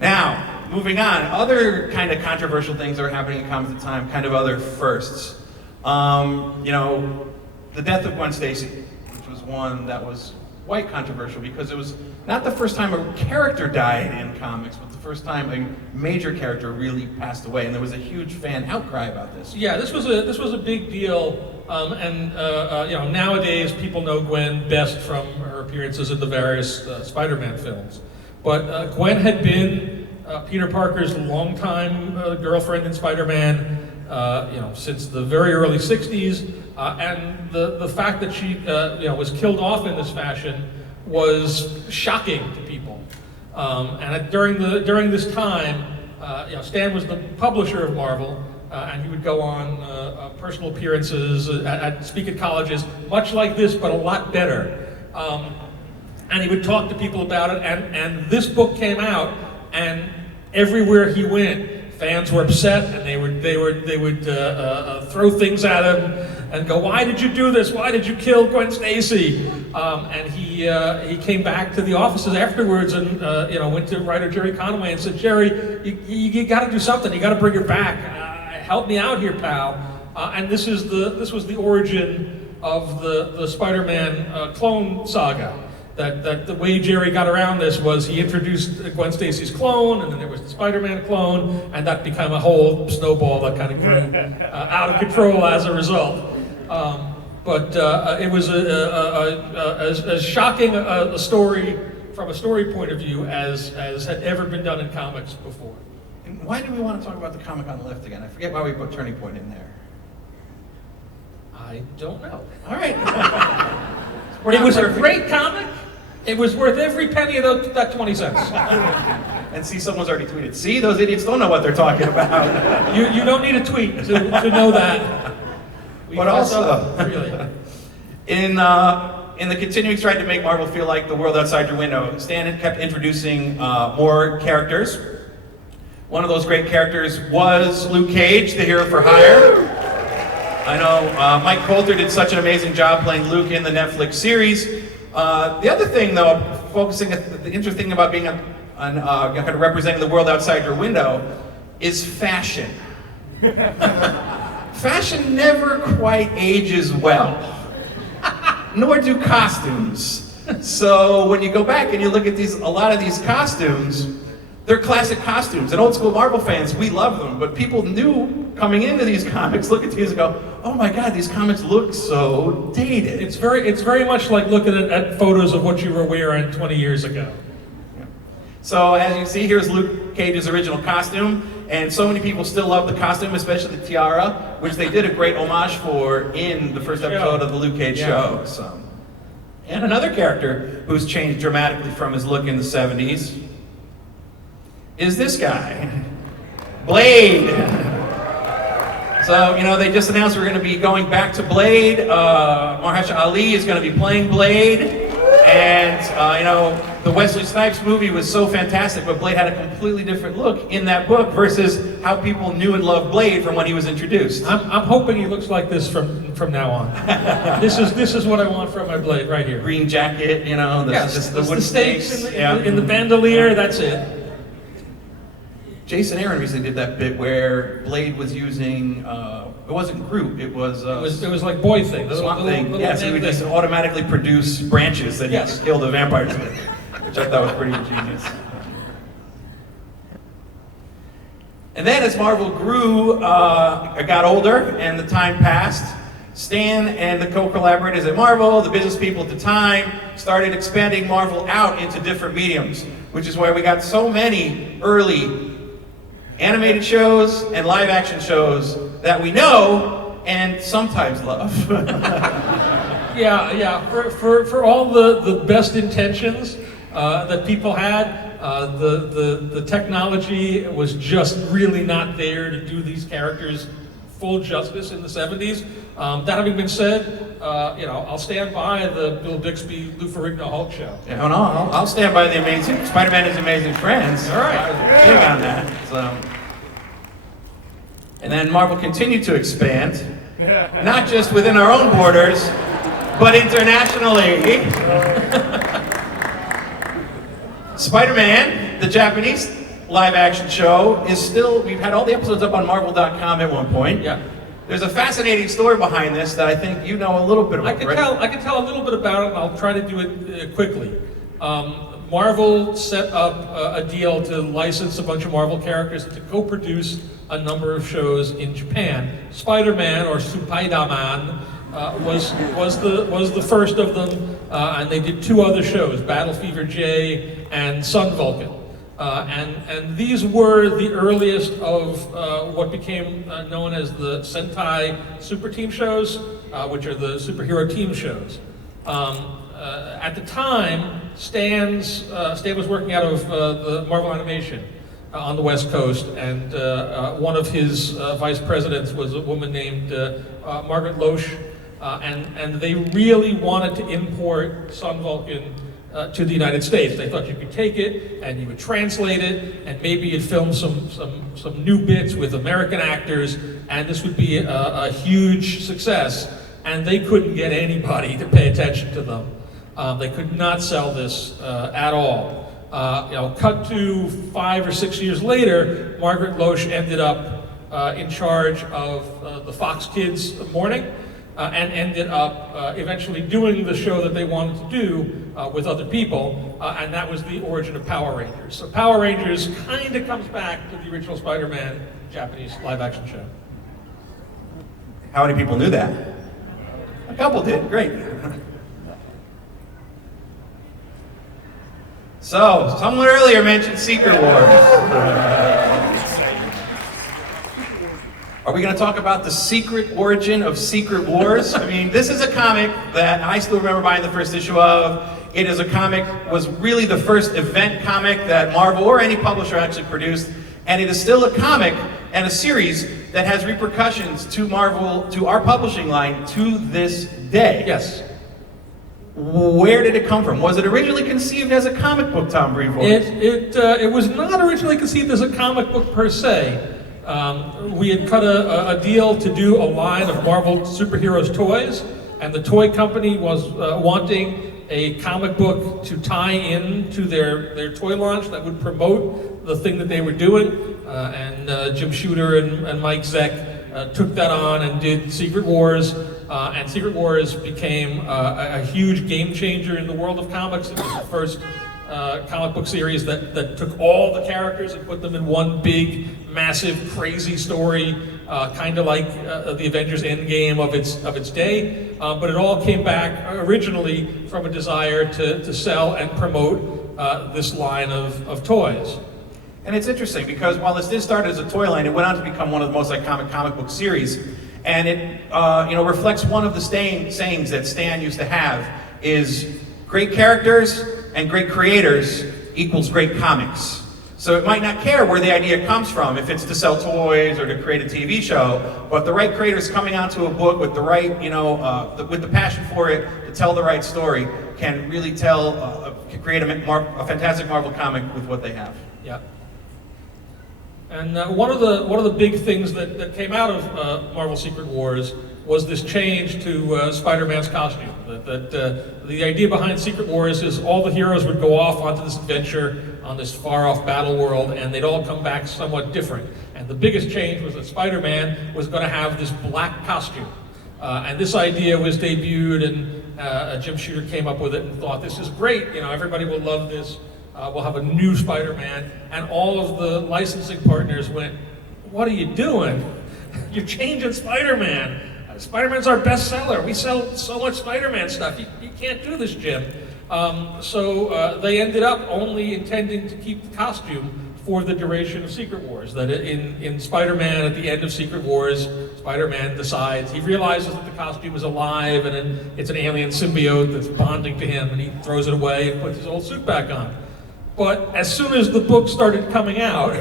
Now, moving on, other kind of controversial things that were happening in comics at the time, kind of other firsts. You know, the death of Gwen Stacy, which was one that was quite controversial because it was not the first time a character died in comics, but the first time a major character really passed away, and there was a huge fan outcry about this. Yeah, this was a big deal, you know, nowadays people know Gwen best from her appearances in the various Spider-Man films, but Gwen had been Peter Parker's longtime girlfriend in Spider-Man, you know, since the very early '60s, and the fact that she you know, was killed off in this fashion was shocking to people. And during this time, you know, Stan was the publisher of Marvel, and he would go on personal appearances, speak at colleges, much like this, but a lot better. And he would talk to people about it. And this book came out, and everywhere he went, fans were upset, and they would throw things at him and go, "Why did you do this? Why did you kill Gwen Stacy?" And he came back to the offices afterwards and you know, went to writer Jerry Conway and said, "Jerry, you got to do something. You got to bring her back. Help me out here, pal." And this was the origin of the Spider-Man clone saga. That the way Jerry got around this was he introduced Gwen Stacy's clone, and then there was the Spider-Man clone, and that became a whole snowball that kind of grew out of control as a result. But it was as shocking a story from a story point of view as had ever been done in comics before. And why do we want to talk about the comic on the left again? I forget why we put Turning Point in there. I don't know. All right. It was a great comic. It was worth every penny of that 20 cents. And see, someone's already tweeted. See, those idiots don't know what they're talking about. You don't need a tweet to know that. But also, really. in the continuing stride to make Marvel feel like the world outside your window, Stan had kept introducing more characters. One of those great characters was Luke Cage, the hero for hire. I know Mike Coulter did such an amazing job playing Luke in the Netflix series. The other thing, though, the interesting thing about being kind of representing the world outside your window is fashion. Fashion never quite ages well, nor do costumes. So when you go back and you look at a lot of these costumes, they're classic costumes. And old school Marvel fans, we love them, but people knew coming into these comics, look at these and go, "Oh my God, these comics look so dated." It's very much like looking at photos of what you were wearing 20 years ago. Yeah. So as you see, here's Luke Cage's original costume, and so many people still love the costume, especially the tiara, which they did a great homage for in the first episode of the Luke Cage show. So. And another character who's changed dramatically from his look in the 70s is this guy, Blade. So, you know, they just announced we're going to be going back to Blade. Mahershala Ali is going to be playing Blade. And, you know, the Wesley Snipes movie was so fantastic, but Blade had a completely different look in that book versus how people knew and loved Blade from when he was introduced. I'm hoping he looks like this from now on. This is what I want from my Blade right here. Green jacket, you know, the wooden stakes in the bandolier, that's it. Jason Aaron recently did that bit where Blade was using, it wasn't Groot, it was like boy thing. Swamp Thing. Yes, he would just automatically produce branches that he could kill the vampires with, which I thought was pretty ingenious. And then as Marvel grew, got older, and the time passed, Stan and the co-collaborators at Marvel, the business people at the time, started expanding Marvel out into different mediums, which is why we got so many early animated shows and live action shows that we know and sometimes love. Yeah. For all the best intentions that people had, the technology was just really not there to do these characters full justice in the 70s. That having been said, you know, I'll stand by the Bill Bixby, Lou Ferrigno Hulk show. Yeah, no, I'll stand by the amazing Spider-Man and His Amazing Friends. All right. I was big on that. So. And then Marvel continued to expand, not just within our own borders, but internationally. Spider-Man, the Japanese live-action show, is still, we've had all the episodes up on Marvel.com at one point. Yeah. There's a fascinating story behind this that I think you know a little bit about. I can tell a little bit about it, and I'll try to do it quickly. Marvel set up a deal to license a bunch of Marvel characters to co-produce a number of shows in Japan. Spider-Man, or Spider-Man, was the first of them, and they did 2 other shows, Battle Fever J and Sun Vulcan. And these were the earliest of what became known as the Sentai Super Team shows, which are the superhero team shows. At the time, Stan was working out of the Marvel Animation on the West Coast, and one of his vice presidents was a woman named Margaret Loesch, and they really wanted to import Sun Vulcan to the United States. They thought you could take it and you would translate it, and maybe you'd film some new bits with American actors, and this would be a huge success. And they couldn't get anybody to pay attention to them. They could not sell this at all. Cut to 5 or 6 years later, Margaret Loesch ended up in charge of the Fox Kids morning, and ended up eventually doing the show that they wanted to do with other people, and that was the origin of Power Rangers. So Power Rangers kind of comes back to the original Spider-Man Japanese live-action show. How many people knew that? A couple did, great. So, someone earlier mentioned Secret Wars. Are we going to talk about the secret origin of Secret Wars? I mean, this is a comic that I still remember buying the first issue of. It is a comic, was really the first event comic that Marvel or any publisher actually produced, and it is still a comic and a series that has repercussions to Marvel, to our publishing line, to this day. Yes. Where did it come from? Was it originally conceived as a comic book, Tom Brevoort? It was not originally conceived as a comic book per se. We had cut a deal to do a line of Marvel superheroes toys, and the toy company was wanting a comic book to tie in to their toy launch that would promote the thing that they were doing. And Jim Shooter and Mike Zeck took that on and did Secret Wars. And Secret Wars became a huge game changer in the world of comics. It was the first comic book series that took all the characters and put them in one big, massive, crazy story, kind of like the Avengers Endgame of its day. But it all came back originally from a desire to sell and promote this line of toys. And it's interesting because while this did start as a toy line, it went on to become one of the most iconic comic book series. And it reflects one of the sayings that Stan used to have is great characters and great creators equals great comics. So it might not care where the idea comes from, if it's to sell toys or to create a TV show, but the right creators coming onto a book with the right, with the passion for it to tell the right story can really can create a fantastic Marvel comic with what they have. Yeah. And one of the big things that came out of Marvel Secret Wars was this change to Spider-Man's costume. The idea behind Secret Wars is all the heroes would go off onto this adventure on this far-off battle world, and they'd all come back somewhat different. And the biggest change was that Spider-Man was going to have this black costume. And this idea was debuted, and Jim Shooter came up with it and thought, this is great, everybody will love this. We'll have a new Spider-Man, and all of the licensing partners went, what are you doing? You're changing Spider-Man. Spider-Man's our best seller. We sell so much Spider-Man stuff. You can't do this, Jim. So they ended up only intending to keep the costume for the duration of Secret Wars. That in Spider-Man, at the end of Secret Wars, Spider-Man decides, he realizes that the costume is alive and it's an alien symbiote that's bonding to him, and he throws it away and puts his old suit back on. But as soon as the book started coming out,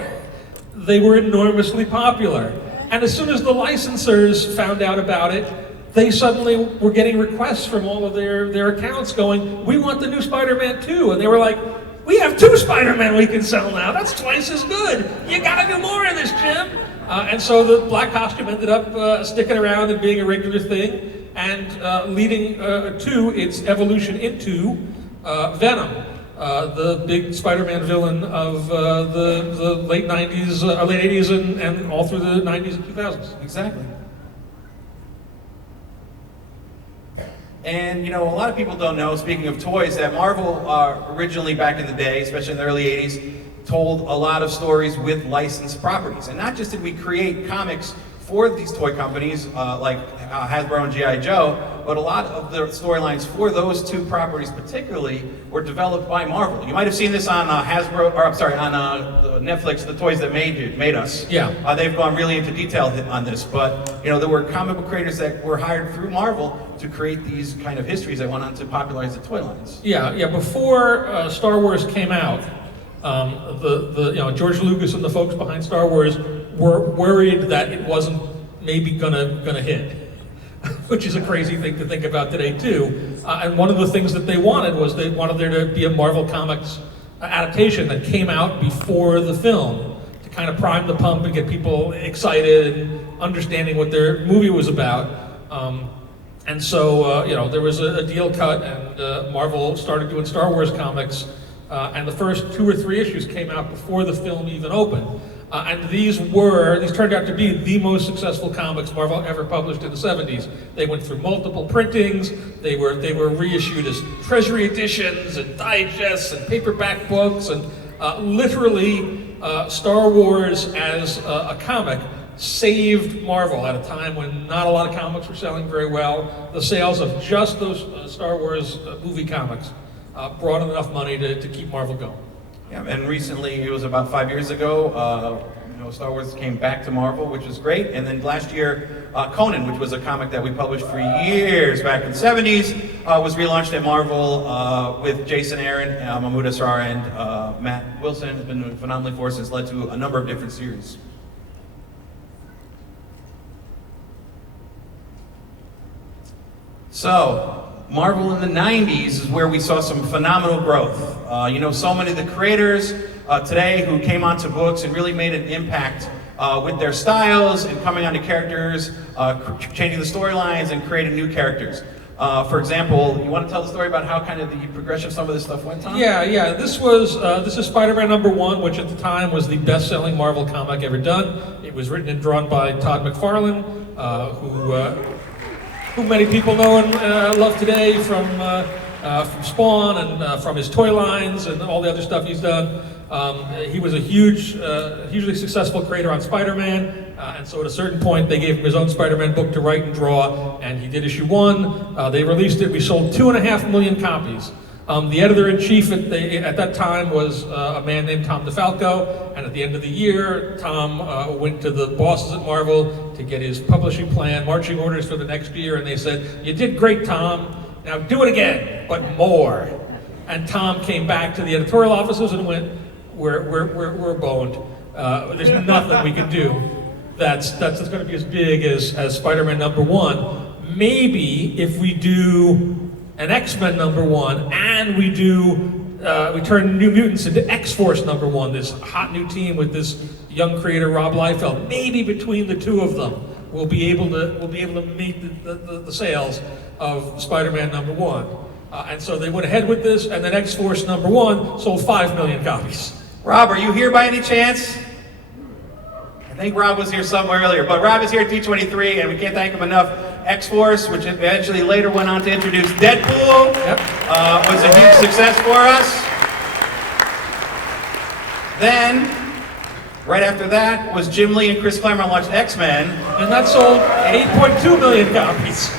they were enormously popular. And as soon as the licensors found out about it, they suddenly were getting requests from all of their accounts going, we want the new Spider-Man too. And they were like, we have 2 Spider-Man we can sell now. That's twice as good. You gotta do more of this, Jim. And so the black costume ended up sticking around and being a regular thing, and leading to its evolution into Venom. The big Spider-Man villain of the late 90s, late 80s, and all through the 90s and 2000s. Exactly. And you know, a lot of people don't know, speaking of toys, that Marvel originally back in the day, especially in the early 80s, told a lot of stories with licensed properties. And not just did we create comics for these toy companies like Hasbro and G.I. Joe, but a lot of the storylines for those two properties particularly were developed by Marvel. You might have seen this on Hasbro, or I'm sorry, on Netflix, The Toys That Made Us. Yeah. They've gone really into detail on this, but you know, there were comic book creators that were hired through Marvel to create these kind of histories that went on to popularize the toy lines. Yeah. Before Star Wars came out, George Lucas and the folks behind Star Wars were worried that it wasn't maybe gonna hit, which is a crazy thing to think about today too. And one of the things that they wanted was they wanted there to be a Marvel Comics adaptation that came out before the film to kind of prime the pump and get people excited and understanding what their movie was about. And so there was a deal cut, and Marvel started doing Star Wars comics. And the first 2 or 3 issues came out before the film even opened. And these turned out to be the most successful comics Marvel ever published in the 70s. They went through multiple printings, they were reissued as treasury editions and digests and paperback books, and literally Star Wars as a comic saved Marvel at a time when not a lot of comics were selling very well. The sales of just those Star Wars movie comics brought enough money to keep Marvel going. Yeah, and recently, it was about 5 years ago, Star Wars came back to Marvel, which was great. And then last year, Conan, which was a comic that we published for years back in the 70s, was relaunched at Marvel with Jason Aaron, Mahmoud Asrar, and Matt Wilson. Has been phenomenally for us. It's led to a number of different series. So, Marvel in the 90s is where we saw some phenomenal growth. So many of the creators today who came onto books and really made an impact with their styles and coming onto characters, changing the storylines and creating new characters. For example, you want to tell the story about how kind of the progression of some of this stuff went, Tom? Yeah. This is Spider-Man #1, which at the time was the best-selling Marvel comic ever done. It was written and drawn by Todd McFarlane, who many people know and love today from Spawn and from his toy lines and all the other stuff he's done. He was a hugely successful creator on Spider-Man, and so at a certain point they gave him his own Spider-Man book to write and draw, and he did issue 1. They released it. We sold 2.5 million copies. The editor-in-chief at that time was a man named Tom DeFalco, and at the end of the year, Tom went to the bosses at Marvel to get his publishing plan, marching orders for the next year, and they said, "You did great, Tom. Now do it again, but more." And Tom came back to the editorial offices and went, "We're boned. There's nothing we can do that's going to be as big as Spider-Man #1. Maybe if we do an X-Men #1, and we turn New Mutants into X-Force #1, this hot new team with this young creator Rob Liefeld. Maybe between the two of them, we'll be able to meet the sales of Spider-Man #1." And so they went ahead with this, and then X-Force #1 sold 5 million copies. Rob, are you here by any chance? I think Rob was here somewhere earlier, but Rob is here at D23, and we can't thank him enough. X-Force, which eventually later went on to introduce Deadpool, was a huge success for us. Then, right after that, was Jim Lee and Chris Claremont launched X-Men. And that sold 8.2 million copies.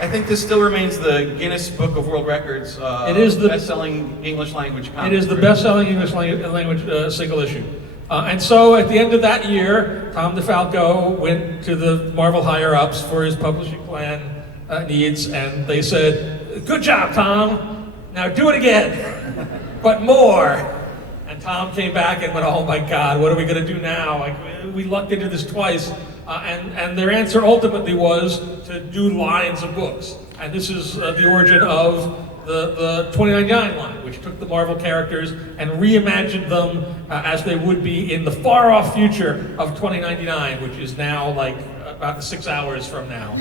I think this still remains the Guinness Book of World Records. It is the best-selling English language comic. It is the best-selling English language single issue. And so at the end of that year, Tom DeFalco went to the Marvel higher-ups for his publishing plan needs, and they said, "Good job, Tom. Now do it again, but more." And Tom came back and went, "Oh my God, what are we going to do now? Like, we lucked into this twice." And their answer ultimately was to do lines of books. And this is the origin of the 2099 line, which took the Marvel characters and reimagined them as they would be in the far-off future of 2099, which is now like about 6 hours from now.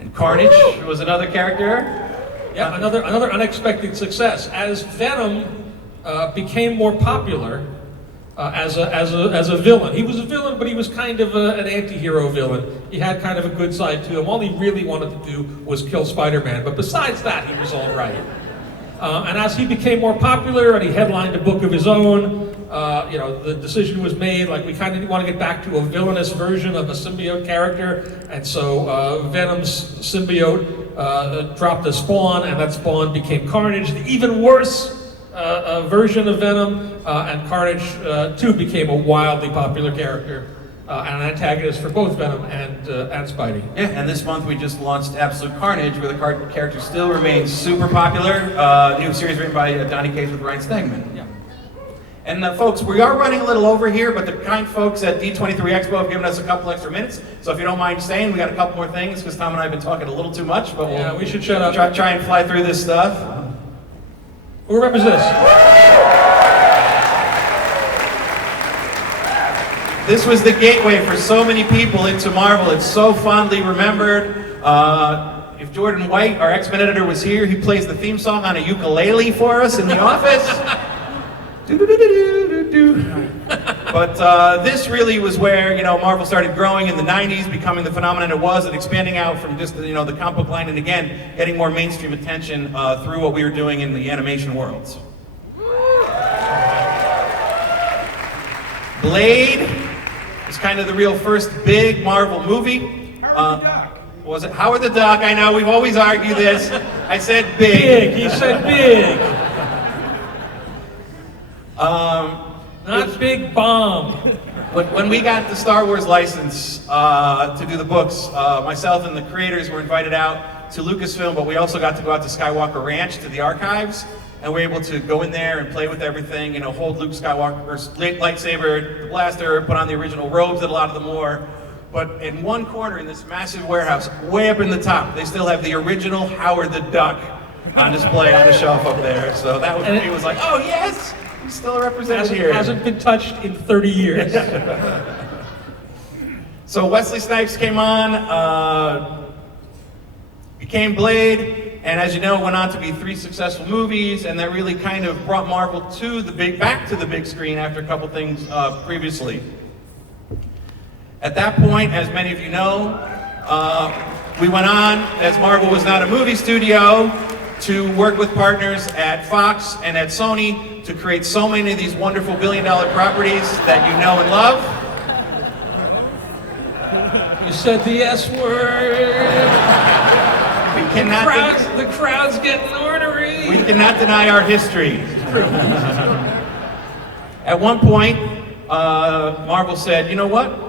And Carnage was another character. Yeah, another unexpected success. As Venom became more popular, as a villain. He was a villain, but he was kind of an anti-hero villain. He had kind of a good side to him. All he really wanted to do was kill Spider-Man, but besides that, he was all right. And as he became more popular and he headlined a book of his own, the decision was made, like, we kind of want to get back to a villainous version of a symbiote character, and so Venom's symbiote dropped a Spawn, and that Spawn became Carnage, the even worse version of Venom, and Carnage 2 became a wildly popular character. And an antagonist for both Venom and Spidey. Yeah, and this month we just launched Absolute Carnage, where the character still remains super popular. New series written by Donny Cates with Ryan Stegman. Yeah. And folks, we are running a little over here, but the kind folks at D23 Expo have given us a couple extra minutes. So if you don't mind staying, we got a couple more things, because Tom and I have been talking a little too much. But yeah, we should shut up. Try and fly through this stuff. Who remembers this? This was the gateway for so many people into Marvel. It's so fondly remembered. If Jordan White, our X-Men editor, was here, he plays the theme song on a ukulele for us in the office. But this really was where, Marvel started growing in the 90s, becoming the phenomenon it was, and expanding out from just the comic book line, and again, getting more mainstream attention through what we were doing in the animation worlds. Blade was kind of the real first big Marvel movie. Howard the Duck. Was it Howard the Duck? I know, we've always argued this. I said big. Big, he said big. Not Big Bomb. When we got the Star Wars license to do the books, myself and the creators were invited out to Lucasfilm, but we also got to go out to Skywalker Ranch, to the archives, and we were able to go in there and play with everything, hold Luke Skywalker's lightsaber, the blaster, put on the original robes that a lot of them wore. But in one corner in this massive warehouse, way up in the top, they still have the original Howard the Duck on display on a shelf up there. So that was, it was like, oh yes, he's still represented here. Hasn't been touched in 30 years. So Wesley Snipes came on, became Blade, and as you know, went on to be 3 successful movies, and that really kind of brought Marvel back to the big screen after a couple things previously. At that point, as many of you know, we went on, as Marvel was not a movie studio, to work with partners at Fox and at Sony to create so many of these wonderful billion-dollar properties that you know and love. You said the S word. The crowd's getting ornery. We cannot deny our history. At one point, Marvel said, you know what?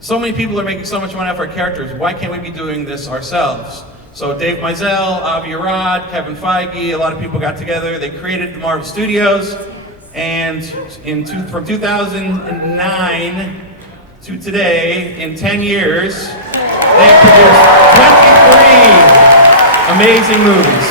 So many people are making so much money off our characters. Why can't we be doing this ourselves? So Dave Mizell, Avi Arad, Kevin Feige, a lot of people got together. They created the Marvel Studios. And from 2009 to today, in 10 years, they have produced 23 amazing movies.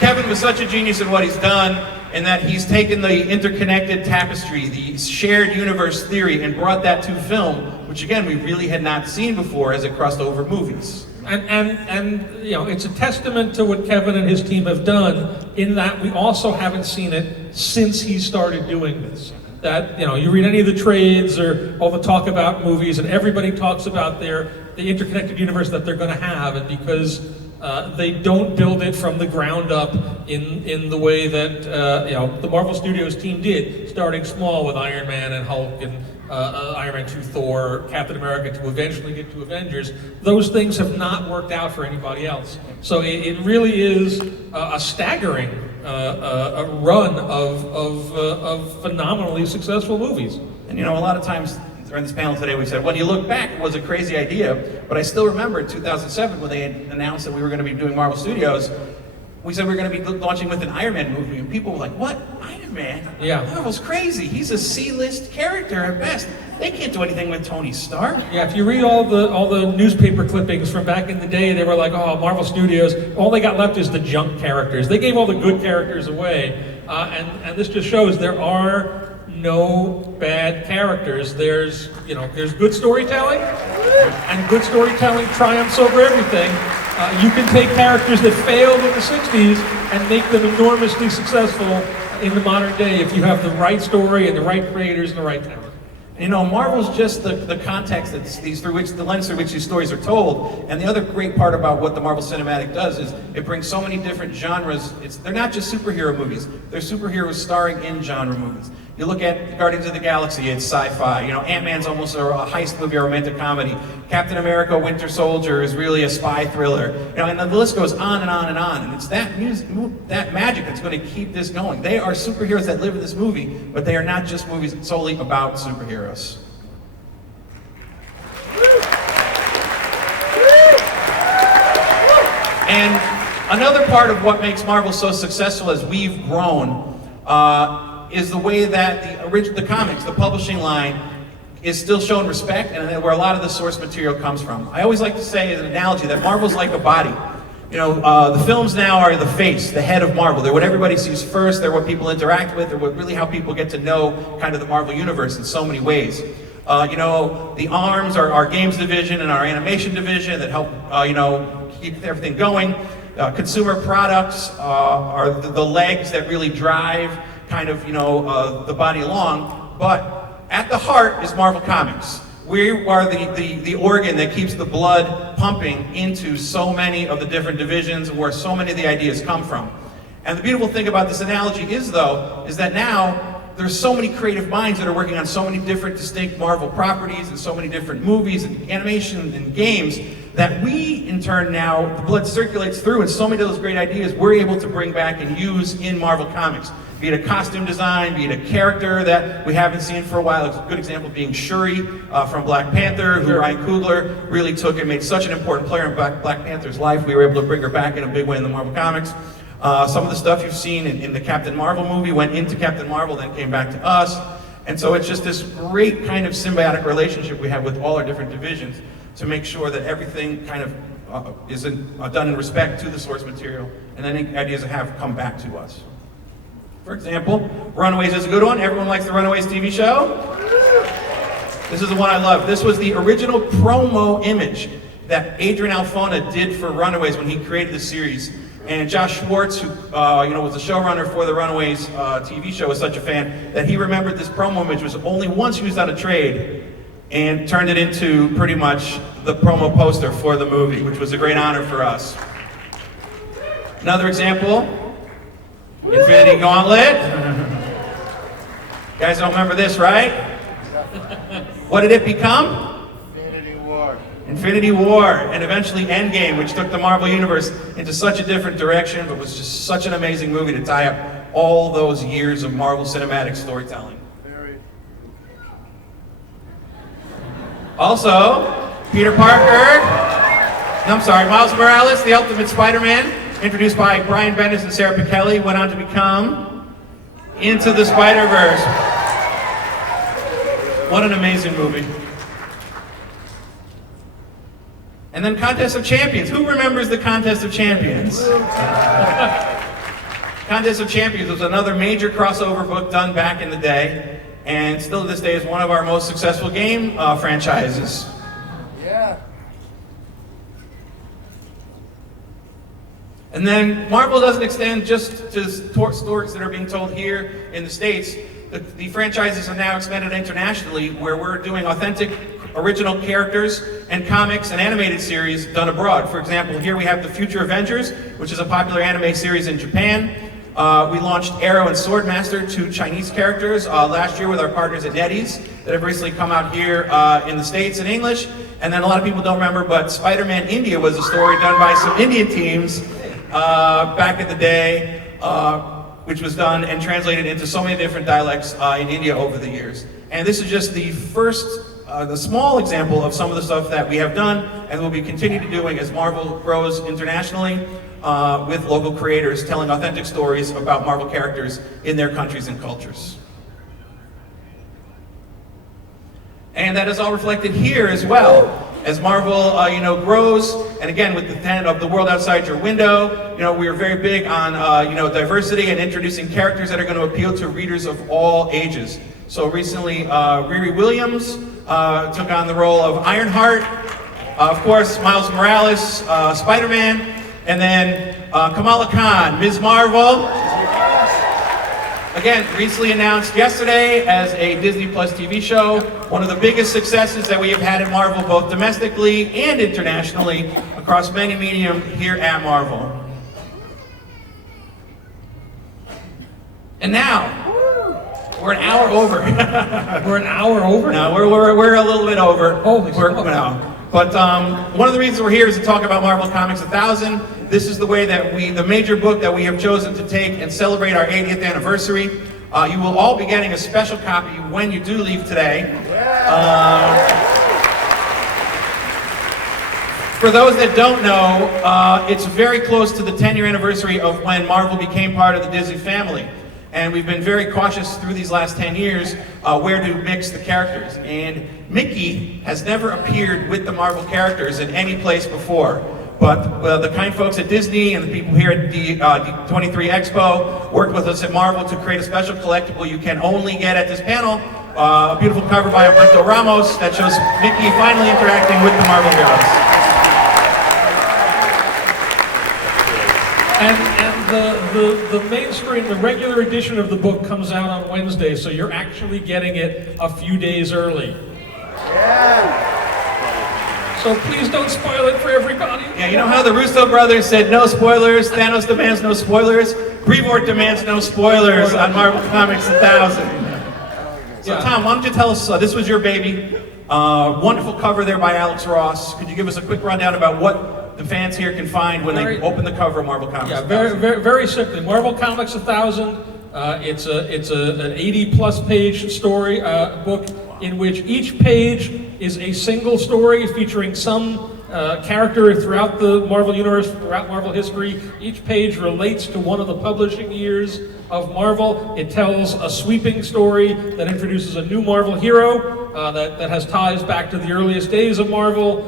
Kevin was such a genius in what he's done, in that he's taken the interconnected tapestry, the shared universe theory, and brought that to film, which again, we really had not seen before as it crossed over movies. And it's a testament to what Kevin and his team have done, in that we also haven't seen it since he started doing this. That, you read any of the trades or all the talk about movies, and everybody talks about the interconnected universe that they're going to have, and because they don't build it from the ground up in the way that the Marvel Studios team did, starting small with Iron Man and Hulk and Iron Man 2, Thor, Captain America, to eventually get to Avengers. Those things have not worked out for anybody else. So it really is a staggering a run of phenomenally successful movies. And a lot of times during this panel today we said, when you look back, it was a crazy idea, but I still remember in 2007 when they had announced that we were going to be doing Marvel Studios, we said we were going to be launching with an Iron Man movie, and people were like, what? Iron Man? Yeah. Marvel's crazy. He's a C-list character at best. They can't do anything with Tony Stark. Yeah, if you read all the newspaper clippings from back in the day, they were like, oh, Marvel Studios, all they got left is the junk characters. They gave all the good characters away, and this just shows there are no bad characters. There's good storytelling, and good storytelling triumphs over everything. You can take characters that failed in the 60s and make them enormously successful in the modern day if you have the right story and the right creators and the right talent. You know, Marvel's just the context that's the lens through which these stories are told. And the other great part about what the Marvel Cinematic does is it brings so many different genres. They're not just superhero movies. They're superheroes starring in genre movies. You look at Guardians of the Galaxy, it's sci-fi. You know, Ant-Man's almost a heist movie, a romantic comedy. Captain America, Winter Soldier is really a spy thriller. You know, and the list goes on and on and on. And it's that music, that magic that's going to keep this going. They are superheroes that live in this movie, but they are not just movies solely about superheroes. And another part of what makes Marvel so successful as we've grown is the way that the comics, the publishing line, is still shown respect, and where a lot of the source material comes from. I always like to say as an analogy that Marvel's like a body. You know, the films now are the face, the head of Marvel. They're what everybody sees first, they're what people interact with, they're really how people get to know kind of the Marvel universe in so many ways. You know, the arms are our games division and our animation division that help, you know, keep everything going. Consumer products are the legs that really drive kind of, you know, the body along, but at the heart is Marvel Comics. We are the organ that keeps the blood pumping into so many of the different divisions where so many of the ideas come from. And the beautiful thing about this analogy is that now there's so many creative minds that are working on so many different distinct Marvel properties and so many different movies and animation and games that we, in turn now, the blood circulates through, and so many of those great ideas we're able to bring back and use in Marvel Comics. Be it a costume design, be it a character that we haven't seen for a while. A good example being Shuri from Black Panther, who Ryan Coogler really took and made such an important player in Black Panther's life. We were able to bring her back in a big way in the Marvel Comics. Some of the stuff you've seen in the Captain Marvel movie went into Captain Marvel, then came back to us. And so it's just this great kind of symbiotic relationship we have with all our different divisions to make sure that everything kind of is done in respect to the source material, and any ideas that have come back to us. For example, Runaways is a good one. Everyone likes the Runaways TV show. This is the one I love. This was the original promo image that Adrian Alfona did for Runaways when he created the series. And Josh Schwartz, who was the showrunner for the Runaways TV show, was such a fan that he remembered this promo image was only once used on a trade and turned it into pretty much the promo poster for the movie, which was a great honor for us. Another example, Infinity Gauntlet. You guys don't remember this, right? What did it become? Infinity War, and eventually Endgame, which took the Marvel Universe into such a different direction, but was just such an amazing movie to tie up all those years of Marvel cinematic storytelling. Also, Miles Morales, the Ultimate Spider-Man, introduced by Brian Bendis and Sarah Pichelli, went on to become Into the Spider-Verse. What an amazing movie. And then Contest of Champions. Who remembers the Contest of Champions? Contest of Champions was another major crossover book done back in the day, and still to this day is one of our most successful game franchises. Yeah. And then Marvel doesn't extend just to stories that are being told here in the States. The franchises have now expanded internationally, where we're doing authentic original characters and comics and animated series done abroad. For example, here we have The Future Avengers, which is a popular anime series in Japan. We launched Arrow and Swordmaster, two Chinese characters, last year with our partners at NetEase that have recently come out here in the States in English. And then a lot of people don't remember, but Spider-Man India was a story done by some Indian teams back in the day, which was done and translated into so many different dialects in India over the years. And this is just the the small example of some of the stuff that we have done and will be continue to doing as Marvel grows internationally with local creators telling authentic stories about Marvel characters in their countries and cultures. And that is all reflected here as well. As Marvel, grows, and again with the tenet of the world outside your window, we are very big on, diversity and introducing characters that are going to appeal to readers of all ages. So recently, Riri Williams took on the role of Ironheart, Of course, Miles Morales, Spider-Man, and then Kamala Khan, Ms. Marvel. Again, recently announced yesterday as a Disney Plus TV show, one of the biggest successes that we have had at Marvel, both domestically and internationally, across many medium here at Marvel. And now, we're an hour over. We're an hour over? No, we're a little bit over. Holy smokes. No. But one of the reasons we're here is to talk about Marvel Comics 1000. This is the way that the major book that we have chosen to take and celebrate our 80th anniversary. You will all be getting a special copy when you do leave today. For those that don't know, it's very close to the 10-year anniversary of when Marvel became part of the Disney family. And we've been very cautious through these last 10 years where to mix the characters. And Mickey has never appeared with the Marvel characters in any place before. But the kind folks at Disney and the people here at the D23 Expo worked with us at Marvel to create a special collectible you can only get at this panel. A beautiful cover by Alberto Ramos that shows Mickey finally interacting with the Marvel heroes. And the mainstream, the regular edition of the book comes out on Wednesday, so you're actually getting it a few days early. So please don't spoil it for everybody. Yeah, you know how the Russo brothers said no spoilers, Thanos demands no spoilers? Brevoort demands no spoilers on Marvel Comics 1000. So Tom, why don't you tell us, this was your baby, wonderful cover there by Alex Ross. Could you give us a quick rundown about what the fans here can find when they open the cover of Marvel Comics 1000? Very simply, Marvel Comics 1000, it's an 80-plus page story book in which each page is a single story featuring some character throughout the Marvel Universe, throughout Marvel history. Each page relates to one of the publishing years of Marvel. It tells a sweeping story that introduces a new Marvel hero that has ties back to the earliest days of Marvel,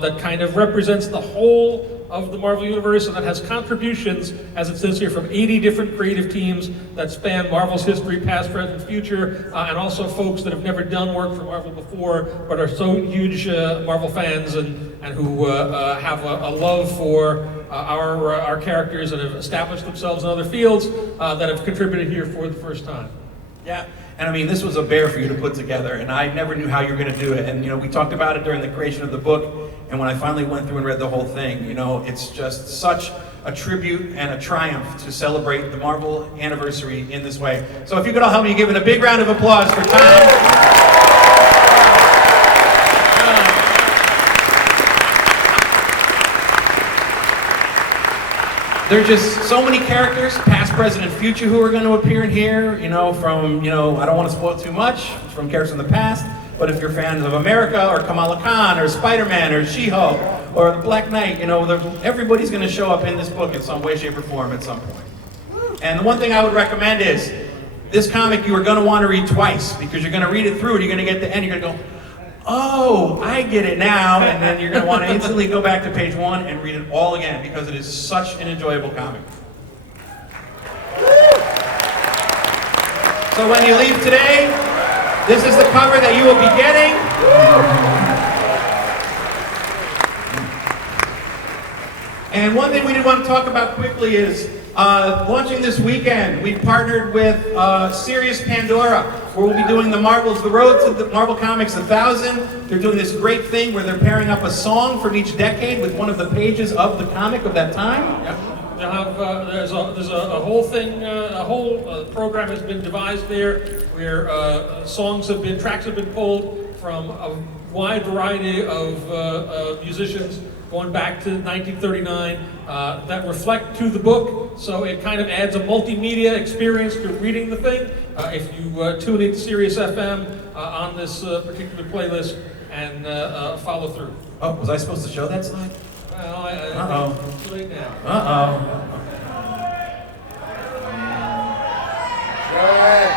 that kind of represents the whole of the Marvel Universe, and that has contributions, as it says here, from 80 different creative teams that span Marvel's history, past, present, future, and also folks that have never done work for Marvel before, but are so huge Marvel fans and who have a love for our characters and have established themselves in other fields that have contributed here for the first time. Yeah, and I mean, this was a bear for you to put together, and I never knew how you were going to do it. And, you know, we talked about it during the creation of the book, and when I finally went through and read the whole thing, you know, it's just such a tribute and a triumph to celebrate the Marvel anniversary in this way. So if you could all help me give it a big round of applause for Tom. There are just so many characters, past, present, and future, who are going to appear in here, you know, from, you know, I don't want to spoil too much, from characters in the past, but if you're fans of America, or Kamala Khan, or Spider-Man, or She-Hulk, or the Black Knight, you know, everybody's going to show up in this book in some way, shape, or form at some point. And the one thing I would recommend is, this comic you are going to want to read twice, because you're going to read it through, and you're going to get to the end, you're going to go, oh, I get it now, and then you're going to want to instantly go back to page 1 and read it all again, because it is such an enjoyable comic. So when you leave today, this is the cover that you will be getting. And one thing we did want to talk about quickly is launching this weekend. We've partnered with Sirius Pandora, where we'll be doing the Marvels, the Road to the Marvel Comics 1000. They're doing this great thing where they're pairing up a song from each decade with one of the pages of the comic of that time. Yep. They'll have, there's a whole thing, a whole program has been devised there where tracks have been pulled from a wide variety of musicians going back to 1939 that reflect to the book, so it kind of adds a multimedia experience to reading the thing. If you tune into Sirius FM on this particular playlist and follow through. Oh, was I supposed to show that slide? Well, I think it's too late now. Alright.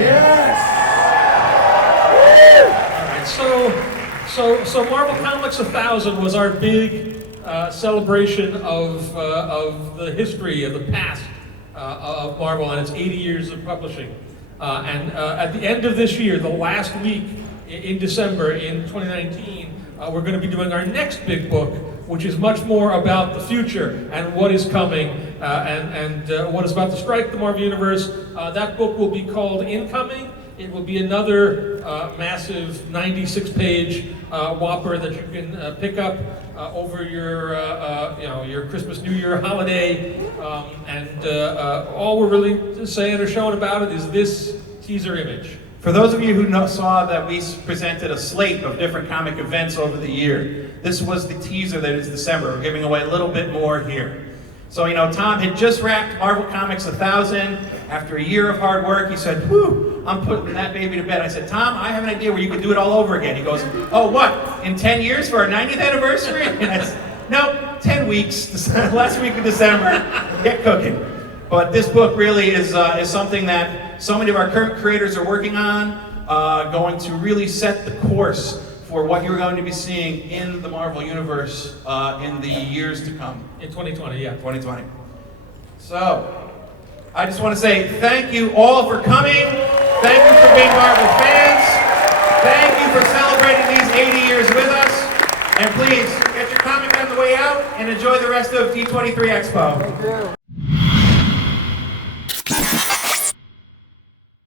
Yes! So Marvel Comics 1000 was our big celebration of the history, of the past of Marvel and its 80 years of publishing. And at the end of this year, the last week in December in 2019, we're going to be doing our next big book, which is much more about the future and what is coming and what is about to strike the Marvel Universe. That book will be called Incoming. It will be another massive 96-page whopper that you can pick up over your, your Christmas, New Year holiday. All we're really saying or showing about it is this teaser image. For those of you who saw that we presented a slate of different comic events over the year, this was the teaser that is December. We're giving away a little bit more here. So, Tom had just wrapped Marvel Comics 1000. After a year of hard work, he said, whew, I'm putting that baby to bed. I said, Tom, I have an idea where you could do it all over again. He goes, oh, what, in 10 years for our 90th anniversary? And I said, no, 10 weeks, last week of December, get cooking. But this book really is something that so many of our current creators are working on, going to really set the course for what you're going to be seeing in the Marvel Universe in the years to come. In 2020, yeah. 2020. So, I just want to say thank you all for coming. Thank you for being Marvel fans. Thank you for celebrating these 80 years with us. And please, get your comic on the way out and enjoy the rest of D23 Expo.